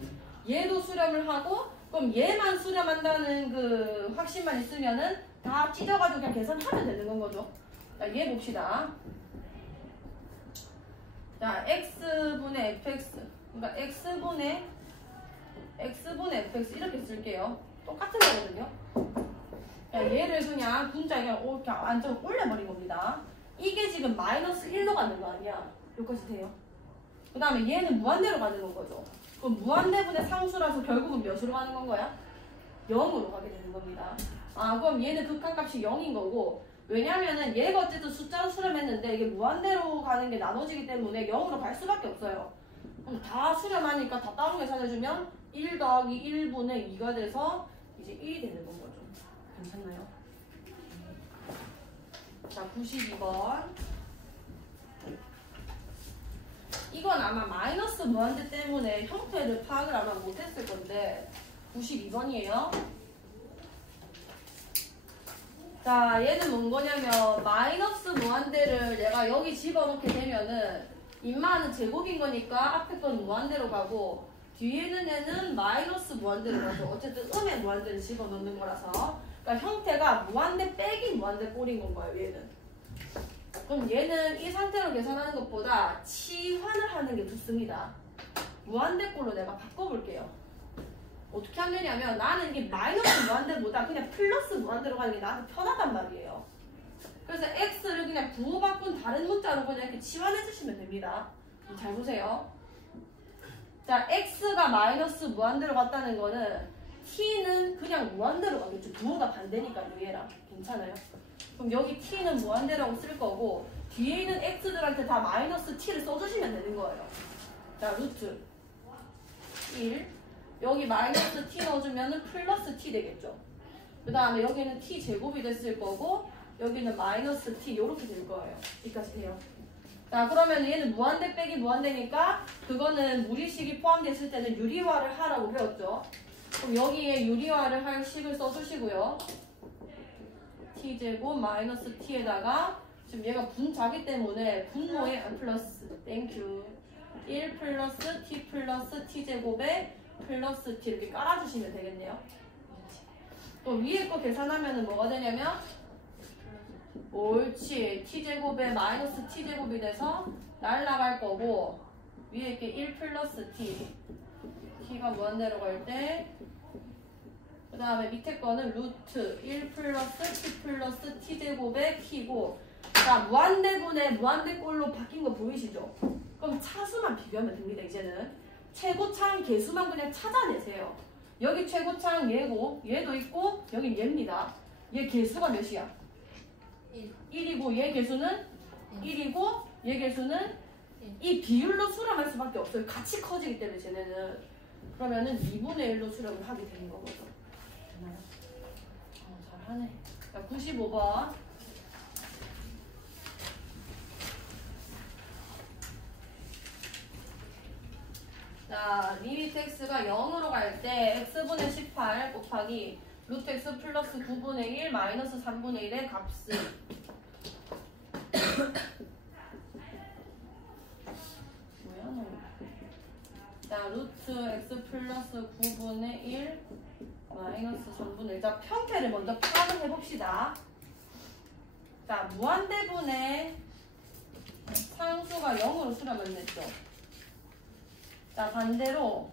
얘도 수렴을 하고, 그럼 얘만 수렴한다는 그 확신만 있으면은 다 찢어가지고 그냥 계산하면 되는 건 거죠. 자, 얘 봅시다. 자, x분의 fx, 그러니까 x분의 fx 이렇게 쓸게요. 똑같은 거거든요. 자, 얘를 그냥 분자에 그냥 이렇게 완전 올려버린 겁니다. 이게 지금 마이너스 1로 가는 거 아니야. 여기까지 돼요. 그 다음에 얘는 무한대로 가는 건 거죠. 그럼 무한대분의 상수라서 결국은 몇으로 가는 건 거야? 0으로 가게 되는 겁니다. 아, 그럼 얘는 극한값이 0인 거고, 왜냐면은 얘가 어쨌든 숫자로 수렴했는데 이게 무한대로 가는 게 나눠지기 때문에 0으로 갈 수밖에 없어요. 그럼 다 수렴하니까 다 따로 계산해주면 1 더하기 1분의 2가 돼서 이제 1이 되는 건 거죠. 괜찮나요? 자, 92번. 이건 아마 마이너스 무한대 때문에 형태를 파악을 아마 못했을 건데 92번이에요. 자, 얘는 뭔 거냐면 마이너스 무한대를 내가 여기 집어넣게 되면은 인마는 제곱인 거니까 앞에 건 무한대로 가고 뒤에는 얘는 마이너스 무한대로 가죠. 어쨌든 음의 무한대를 집어넣는 거라서. 그러니까 형태가 무한대 빼기 무한대 꼴인 건 거예요, 얘는. 그럼 얘는 이 상태로 계산하는 것보다 치환을 하는 게 좋습니다. 무한대 꼴로 내가 바꿔볼게요. 어떻게 하면 되냐면 나는 이게 마이너스 무한대보다 그냥 플러스 무한대로 가는 게 나한테 편하단 말이에요. 그래서 x를 그냥 부호바꾼 다른 문자로 그냥 이렇게 치환해 주시면 됩니다. 잘 보세요. 자, x가 마이너스 무한대로 갔다는 거는 t는 그냥 무한대로 가겠죠. 부호가 반대니까요, 얘랑. 괜찮아요? 그럼 여기 t는 무한대라고 쓸 거고 뒤에 있는 x들한테 다 마이너스 t를 써주시면 되는 거예요. 자, 루트 1 여기 마이너스 t 넣어주면 플러스 t 되겠죠. 그 다음에 여기는 t 제곱이 됐을 거고 여기는 마이너스 t 이렇게 될 거예요. 여기까지 돼요. 자, 그러면 얘는 무한대 빼기 무한대니까 그거는 무리식이 포함됐을 때는 유리화를 하라고 배웠죠. 그럼 여기에 유리화를 할 식을 써주시고요. t제곱 마이너스 t에다가 지금 얘가 분자기 때문에 분모에 플러스 땡큐 1 플러스 t 플러스 t제곱에 플러스 t 이렇게 깔아주시면 되겠네요. 또 위에 거 계산하면 뭐가 되냐면 옳지 t제곱에 마이너스 t제곱이 돼서 날라갈 거고 위에 이렇게 1 플러스 t t가 무한대로 갈 때 그 다음에 밑에 거는 루트 1 플러스 t 플러스 t제곱의 t고 자, 무한대분의 무한대꼴로 바뀐 거 보이시죠? 그럼 차수만 비교하면 됩니다. 이제는 최고차항 개수만 그냥 찾아내세요. 여기 최고차항 얘고 얘도 있고 여긴 얘입니다. 얘 개수가 몇이야? 1이고 얘 개수는 1이고 얘 개수는 이 비율로 수렴할 수밖에 없어요. 같이 커지기 때문에 쟤네는. 그러면은 2분의 1로 수렴을 하게 되는 거거든. 되나요? 잘하네. 자, 95번. 자, 리미트 x가 0으로 갈 때 x분의 18 곱하기 루트 x 플러스 9분의 1 마이너스 3분의 1의 값은 뭐야 너? 자, 루트 x 플러스 9분의 1 마이너스 3분의 1. 자, 편태를 먼저 파악을 해봅시다. 자, 무한대분의 상수가 0으로 수렴을 냈죠. 자, 반대로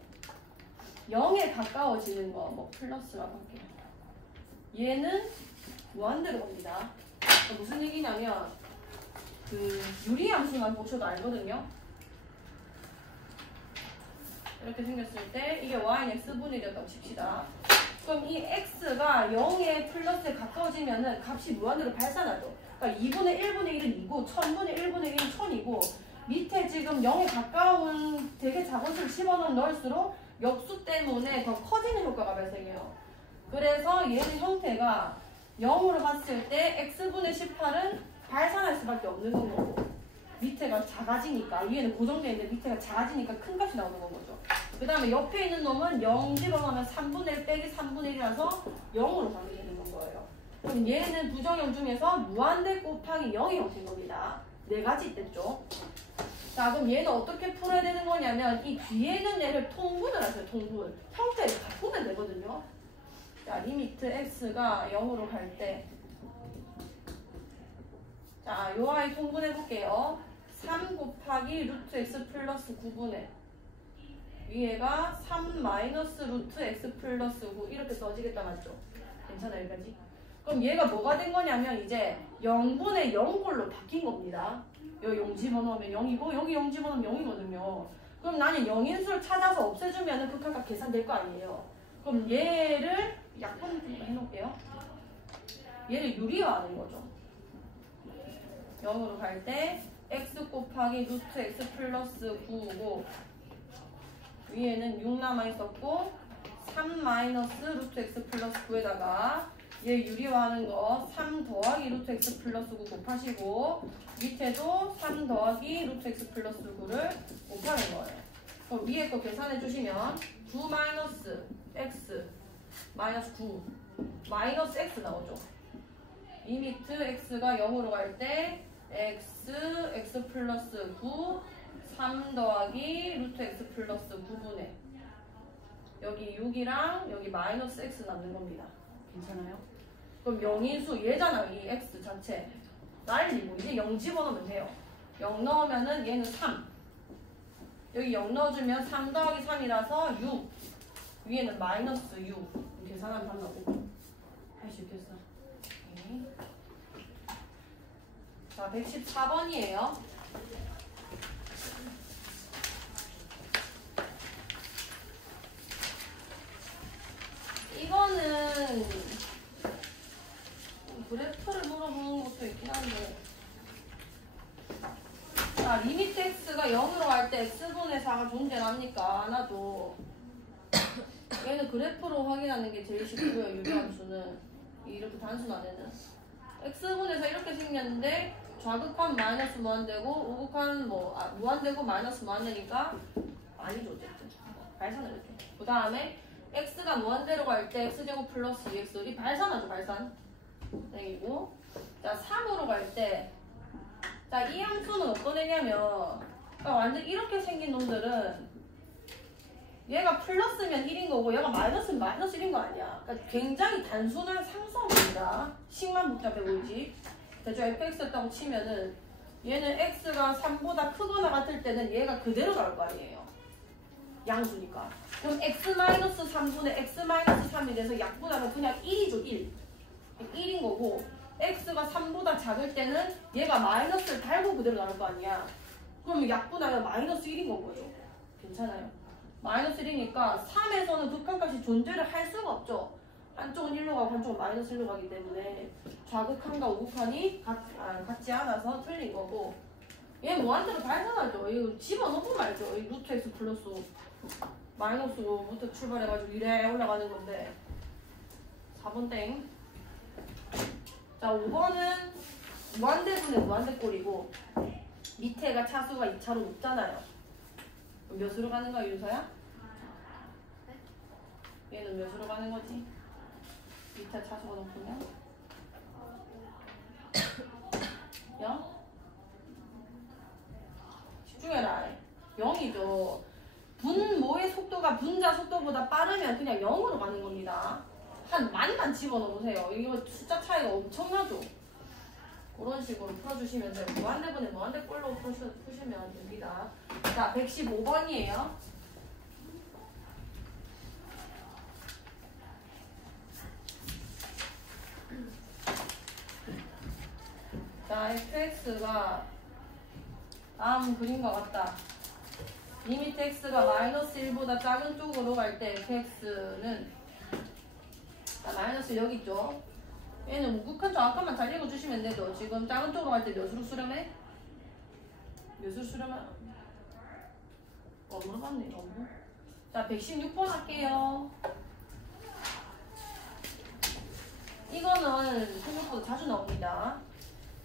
0에 가까워지는 거, 뭐 플러스라고 할게요. 얘는 무한대로 갑니다. 무슨 얘기냐면 그 유리함수만 보셔도 알거든요. 이렇게 생겼을 때 이게 y는 x분의 1이었다고 칩시다. 그럼 이 x가 0에 플러스에 가까워지면은 값이 무한대로 발산하죠. 그러니까 2분의 1분의 1은 2고 1000분의 1분의 1은 1000이고 밑에 지금 0에 가까운 되게 작은 수를 집어넣을수록 역수 때문에 더 커지는 효과가 발생해요. 그래서 얘는 형태가 0으로 봤을 때 x분의 18은 발산할 수밖에 없는 거고 밑에가 작아지니까 위에는 고정되어 있는데 밑에가 작아지니까 큰 값이 나오는 건 거죠. 그 다음에 옆에 있는 놈은 0 집어넣으면 3분의 1 빼기 3분의 1이라서 0으로 가게 되는 건 거예요. 그럼 얘는 부정형 중에서 무한대 곱하기 0의 형태인 겁니다. 네 가지 있댔죠. 자, 그럼 얘는 어떻게 풀어야 되는 거냐면 이 뒤에 있는 얘를 통분을 하세요. 통분. 형태를 바꾸면 되거든요. 자, 리미트 x가 0으로 갈 때 자, 요 아이 통분해 볼게요. 3 곱하기 루트 x 플러스 9분의 위에가 3 마이너스 루트 x 플러스 9 이렇게 써지겠다 맞죠? 괜찮아요 여기까지? 그럼 얘가 뭐가 된 거냐면 이제 0분의 0꼴로 바뀐 겁니다. 여기 0 집어넣으면 0이고 여기 0 집어넣으면 0이거든요. 그럼 나는 0인수를 찾아서 없애주면 극한값 계산될 거 아니에요. 그럼 얘를 약분 해놓을게요. 얘를 유리화하는 거죠. 0으로 갈 때 x 곱하기 루트 x 플러스 9고 위에는 6 남아있었고 3 마이너스 루트 x 플러스 9에다가 얘 유리화하는 거 3 더하기 루트 x 플러스 9 곱하시고 밑에도 3 더하기 루트 x 플러스 9를 곱하는 거예요. 그럼 위에 거 계산해 주시면 9 마이너스 x 마이너스 9 마이너스 x 나오죠. 리미트 x가 0으로 갈 때 x 플러스 9 3 더하기 루트 x 플러스 9분의 여기 6이랑 여기 마이너스 x 남는 겁니다. 괜찮아요? 그럼 0인수 얘잖아. 이 x 자체 날리고 이제 0 집어넣으면 돼요. 0 넣으면은 얘는 3 여기 0 넣어주면 3 더하기 3이라서 6 위에는 마이너스 6 계산하면 답 나오고 할 수 있겠어. 오케이. 자 114번이에요. 이거는 그래프를 물어보는 것도 있긴 한데 자 리미트 x가 0으로 갈 때 x분의 4가 존재합니까? 안 하죠. 얘는 그래프로 확인하는 게 제일 쉽고요. 유리함수는 이렇게 단순한 애는 x분의 4 이렇게 생겼는데 좌극한 마이너스 무한되고 우극한 무한되고 마이너스 무한되니까 아니죠 어쨌든 발산을 이렇게. 그 다음에 x가 무한대로 갈 때 x제곱 플러스 2x 이 발산하죠 발산. 땡이고 자 3으로 갈 때 자 이 함수는 어떤 애냐면 완전 이렇게 생긴 놈들은 얘가 플러스면 1인 거고 얘가 마이너스면 마이너스 1인 거 아니야. 그러니까 굉장히 단순한 상수함입니다. 식만 복잡해 보이지. 대충 fx였다고 치면은 얘는 x가 3보다 크거나 같을 때는 얘가 그대로 나올 거 아니에요. 양수니까. 그럼 x-3분의 x-3이 돼서 약분하면 그냥 1이죠 1. 1인 거고 x가 3보다 작을 때는 얘가 마이너스를 달고 그대로 나올 거 아니야. 그러면 약분하면 마이너스 1인 건 거죠. 괜찮아요. 마이너스 1이니까 3에서는 극한값이 존재를 할 수가 없죠. 한쪽은 1로 가고 한쪽은 마이너스 1로 가기 때문에 좌극한과 우극한이 같지 않아서 틀린 거고 얘 무한대로 발산하죠. 이거 집어넣고 말죠. 이 루트 x 플러스 마이너스 5부터 출발해가지고 이래 올라가는 건데 4번 땡. 자 5번은 무한대분의 무한대꼴이고 밑에가 차수가 2차로 높잖아요. 몇으로 가는 거야 윤서야? 얘는 몇으로 가는 거지? 밑에 차수가 높으면? 0? 집중해라. 0이죠. 분모의 속도가 분자 속도보다 빠르면 그냥 0으로 가는 겁니다. 한 만만 집어넣으세요. 이거 숫자 차이가 엄청나죠? 그런 식으로 풀어주시면 돼요. 무한대분의 무한대꼴로 푸시면 됩니다. 자, 115번이에요. 자, fx가 다음 그림과 같다. 리미트 x가 마이너스 1보다 작은 쪽으로 갈 때 fx는 마이너스 여기 있죠. 얘는 묵묵한 쪽 아까만 잘 읽어주시면 돼도 지금 작은 쪽으로 갈 때 몇으로 수렴해? 몇으로 수렴해? 물어봤네 너무. 자 116번 할게요. 이거는 생각보다 자주 나옵니다.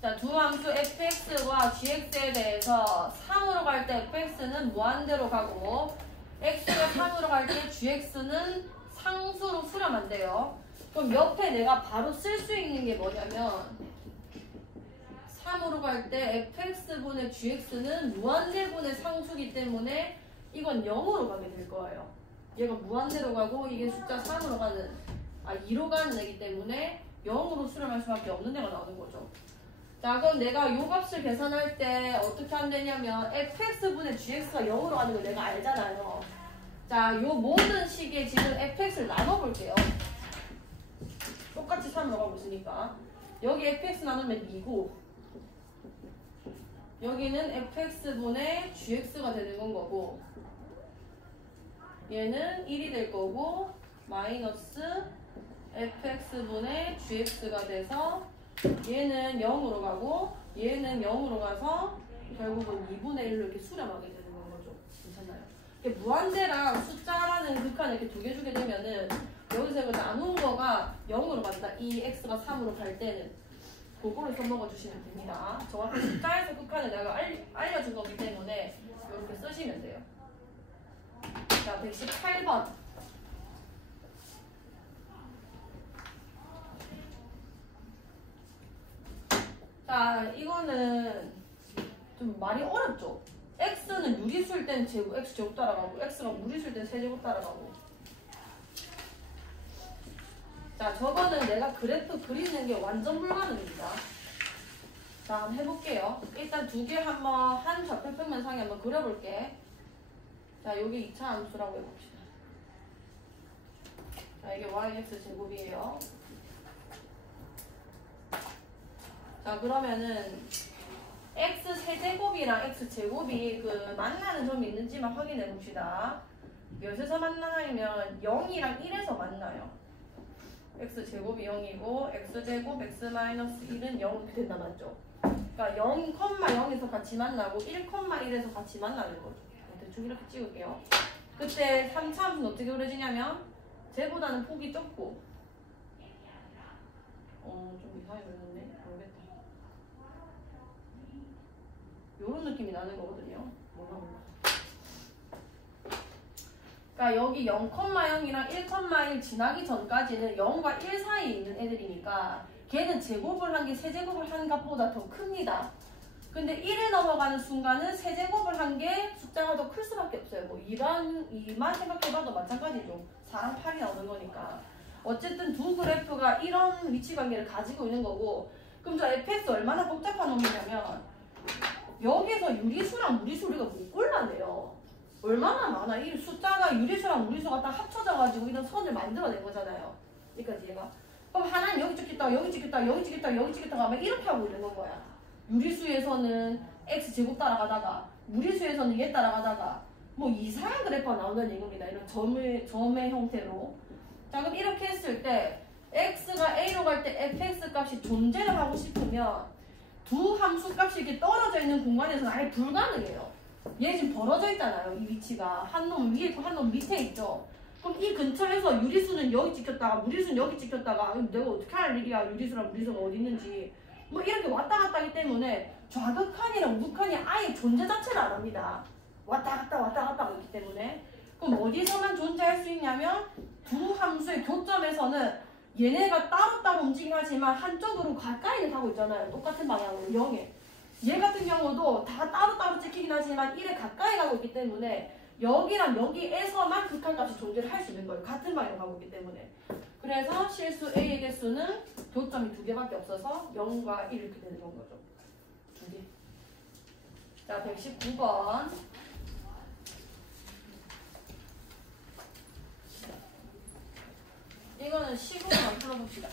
자, 두 함수 fx와 gx에 대해서 3으로 갈 때 fx는 무한대로 가고 x가 3으로 갈 때 gx는 상수로 수렴한대요. 그럼 옆에 내가 바로 쓸 수 있는 게 뭐냐면 3으로 갈 때 fx분의 gx는 무한대분의 상수기 때문에 이건 0으로 가게 될 거예요. 얘가 무한대로 가고 이게 숫자 3으로 가는 2로 가는 애기 때문에 0으로 수렴할 수밖에 없는 애가 나오는 거죠. 자, 그럼 내가 요 값을 계산할 때 어떻게 하면 되냐면 fx분의 gx가 0으로 가는 거 내가 알잖아요. 자, 요 모든 식에 지금 fx를 나눠볼게요. 똑같이 3으로 가고 있으니까 여기 fx 나누면 2고 여기는 fx분의 gx가 되는 건 거고 얘는 1이 될 거고 마이너스 fx분의 gx가 돼서 얘는 0으로 가고 얘는 0으로 가서 결국은 2분의 1로 이렇게 수렴하게 되는 거죠. 괜찮나요? 무한대랑 숫자라는 극한을 이렇게 두 개 주게 되면은 여기서 이거 나눈 거가 0으로 간다. 이 x가 3으로 갈 때는 그거를 써먹어 주시면 됩니다. 정확히 숫자에서 극한을 내가 알려준 거기 때문에 이렇게 쓰시면 돼요. 자, 118번. 자, 이거는 좀 말이 어렵죠? x는 유리수일 땐 제곱, x제곱 따라가고 x가 무리수일 땐 세제곱 따라가고. 자, 저거는 내가 그래프 그리는 게 완전 불가능입니다. 자, 한번 해볼게요. 일단 두 개 한번 한 좌표평면상에 한번 그려볼게. 자, 여기 2차 함수라고 해봅시다. 자, 이게 yx 제곱이에요. 자, 그러면은 x 세제곱이랑 x 제곱이 그 만나는 점이 있는지만 확인해 봅시다. 몇에서 만나냐면 0이랑 1에서 만나요. x 제곱이 0이고 x 제곱 x 마이너스 1은 0 이렇게 된다 맞죠? 그러니까 0,0에서 같이 만나고 1,1에서 같이 만나는 거죠. 대충 이렇게 찍을게요. 그때 3차 함수는 어떻게 그려지냐면 쟤보다는 폭이 좁고 좀 이상하게 그렸네. 모르겠다. 요런 느낌이 나는 거거든요. 몰라. 그러니까 여기 0,0이랑 1,1 지나기 전까지는 0과 1 사이에 있는 애들이니까 걔는 제곱을 한 게 세제곱을 한 값보다 더 큽니다. 근데 1에 넘어가는 순간은 세제곱을 한 게 숫자가 더 클 수밖에 없어요. 뭐 2만 생각해봐도 마찬가지죠. 4랑 8이 나오는 거니까. 어쨌든 두 그래프가 이런 위치관계를 가지고 있는 거고 그럼 저 fx 얼마나 복잡한 놈이냐면 여기서 유리수랑 무리수 우리가 못 골라내요. 얼마나 많아. 이 숫자가 유리수랑 무리수가 다 합쳐져가지고 이런 선을 만들어낸 거잖아요. 여기까지 얘가. 그럼 하나는 여기 찍겠다, 여기 찍겠다, 여기 찍겠다, 여기 찍겠다 하면 이렇게 하고 있는 건 거야. 유리수에서는 x제곱 따라가다가 무리수에서는 얘 따라가다가 뭐 이상한 그래프가 나온다는 얘기입니다. 이런 점의 형태로. 자, 그럼 이렇게 했을 때 x가 a로 갈 때 fx 값이 존재를 하고 싶으면 두 함수 값이 이렇게 떨어져 있는 공간에서는 아예 불가능해요. 얘 지금 벌어져 있잖아요. 이 위치가 한 놈 위에 있고 한 놈 밑에 있죠. 그럼 이 근처에서 유리수는 여기 찍혔다가 무리수는 여기 찍혔다가 내가 어떻게 할 일이야. 유리수랑 무리수가 어디 있는지 뭐 이렇게 왔다 갔다 하기 때문에 좌극한이랑 우극한이 아예 존재 자체를 안 합니다. 왔다 갔다 하기 때문에. 그럼 어디서만 존재할 수 있냐면 두 함수의 교점에서는 얘네가 따로따로 움직이긴 하지만 한쪽으로 가까이는 가고 있잖아요. 똑같은 방향으로 0에. 얘 같은 경우도 다 따로따로 찍히긴 하지만 1에 가까이 가고 있기 때문에 여기랑 여기에서만 극한값이 존재를 할 수 있는 거예요. 같은 방향으로 가고 있기 때문에. 그래서 실수 A의 개수는 교점이 두 개밖에 없어서 0과 1 이렇게 되는 거죠. 두 개. 자, 119번. 이거는 식으로만 풀어봅시다.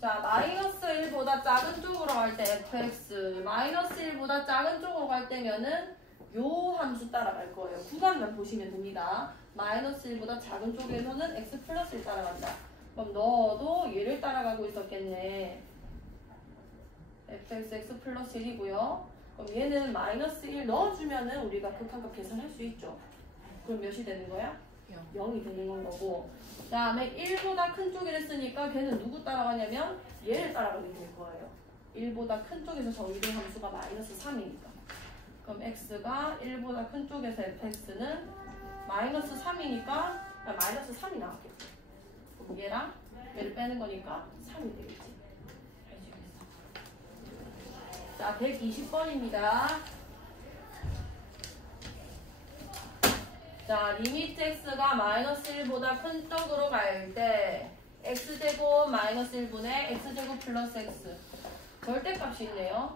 자, 마이너스 1보다 작은 쪽으로 갈 때 fx, 마이너스 1보다 작은 쪽으로 갈 때면은 요 함수 따라갈 거예요. 구간만 보시면 됩니다. 마이너스 1보다 작은 쪽에서는 x 플러스 1 따라간다. 그럼 너도 얘를 따라가고 있었겠네. fx 플러스 1이고요. 그럼 얘는 마이너스 1 넣어주면은 우리가 극한값 계산할 수 있죠. 그럼 몇이 되는 거야? 0이 되는 거고. 그 다음에 1보다 큰 쪽이를 쓰니까 걔는 누구 따라가냐면 얘를 따라가게 될 거예요. 1보다 큰 쪽에서 정의된 함수가 마이너스 3이니까. 그럼 x가 1보다 큰 쪽에서 fx는 마이너스 3이니까 마이너스 3이 나왔겠지. 그럼 얘랑 얘를 빼는 거니까 3이 되겠지. 자, 120번입니다. 자, 리미트 x가 마이너스 1보다 큰 쪽으로 갈 때 x제곱 마이너스 1분의 x제곱 플러스 x 절대값이 있네요.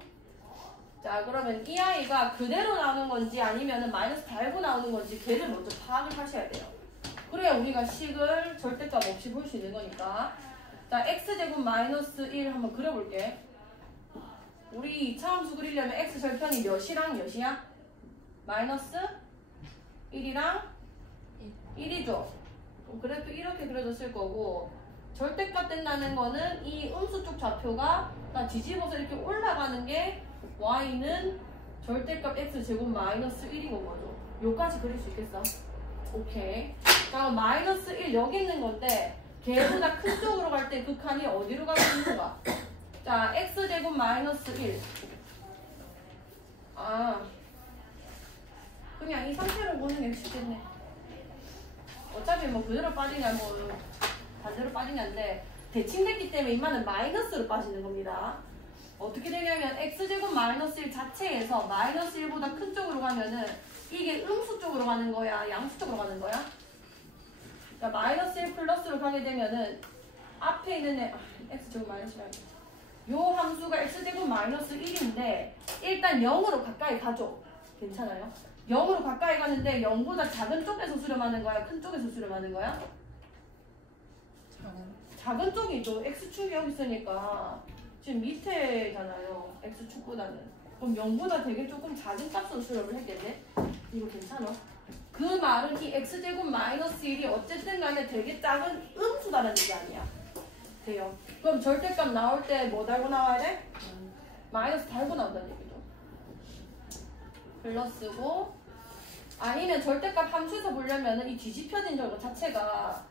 자, 그러면 이 아이가 그대로 나오는 건지 아니면 마이너스 달고 나오는 건지 걔를 먼저 파악을 하셔야 돼요. 그래야 우리가 식을 절대값 없이 볼 수 있는 거니까. 자, x제곱 마이너스 1 한번 그려볼게. 우리 2차 함수 그리려면 x 절편이 몇이랑 몇이야? 마이너스 1이랑 1이죠. 그래도 이렇게 그려졌을 거고, 절대값 된다는 거는 이 음수 쪽 좌표가 뒤집어서 이렇게 올라가는 게 y는 절대값 x제곱 마이너스 1인 거죠. 요까지 그릴 수 있겠어? 오케이. 그럼 마이너스 1 여기 있는 건데 걔보다 큰 쪽으로 갈 때 극한이 어디로 가고 있는가? 자, x제곱 마이너스 1. 아, 그냥 이 상태로 보는 게 쉽겠네. 어차피 뭐 그대로 빠지냐 뭐 반대로 빠지냐인데 대칭됐기 때문에 이마는 마이너스로 빠지는 겁니다. 어떻게 되냐면 x제곱 마이너스 1 자체에서 마이너스 1보다 큰 쪽으로 가면은 이게 음수 쪽으로 가는 거야? 양수 쪽으로 가는 거야? 그러니까 마이너스 1 플러스로 가게 되면은 앞에 있는 x제곱 마이너스 1 요 함수가 x제곱 마이너스 1인데 일단 0으로 가까이 가죠. 괜찮아요? 0으로 가까이 가는데 0보다 작은 쪽에서 수렴하는 거야? 큰 쪽에서 수렴하는 거야? 작은 쪽이죠. x축이 여기 있으니까 지금 밑에잖아요. x축보다는. 그럼 0보다 되게 조금 작은 값으로 수렴을 했겠네? 이거 괜찮아? 그 말은 이 x제곱 마이너스 1이 어쨌든 간에 되게 작은 음수다라는 얘기 아니야. 돼요. 그럼 절대값 나올 때 뭐 달고 나와야 돼? 마이너스 달고 나온다는 얘기죠. 플러스고, 아니면 절대값 함수에서 보려면 이 뒤집혀진 저 자체가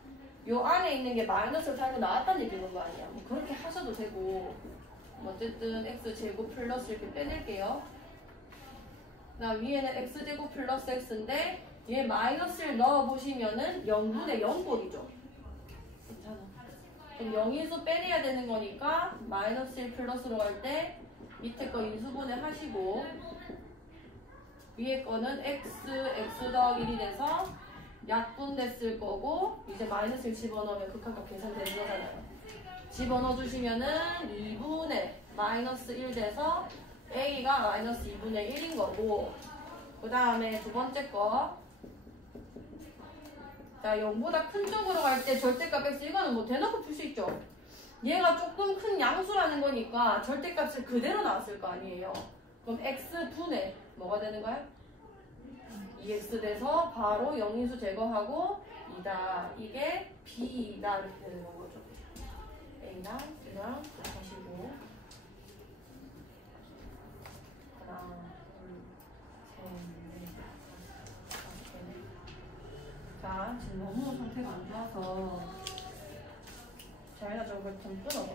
요 안에 있는 게 마이너스를 달고 나왔다는 얘기인 거 아니야. 뭐 그렇게 하셔도 되고, 어쨌든 x제곱 플러스 이렇게 빼낼게요. 그다음 위에는 x제곱 플러스 x인데 얘 마이너스를 넣어보시면은 0분의 0꼴이죠. 괜찮아. 그럼 0에서 빼내야 되는 거니까 마이너스 1 플러스로 갈 때 밑에 거 인수분해 하시고 위에 거는 x 더하기 1이 돼서 약분됐을 거고 이제 마이너스 1 집어넣으면 극한값 계산되는 거잖아요. 집어넣어 주시면은 2분의 마이너스 1 돼서 a가 마이너스 2분의 1인 거고, 그 다음에 두 번째 거. 자, 0보다 큰 쪽으로 갈 때 절대값 x 이거는 뭐 대놓고 풀 수 있죠. 얘가 조금 큰 양수라는 거니까 절대값을 그대로 나왔을 거 아니에요. 그럼 x분의 뭐가 되는 거야? 2x 돼서 바로 0인수 제거하고 2다. 이게 b다 이렇게 되는 거죠. a랑 b랑 하시고 하나, 둘, 셋, 넷, 다섯, 넷. 자, 지금 너무 상태가 안 좋아서 자기가 저걸 좀 끊어봐.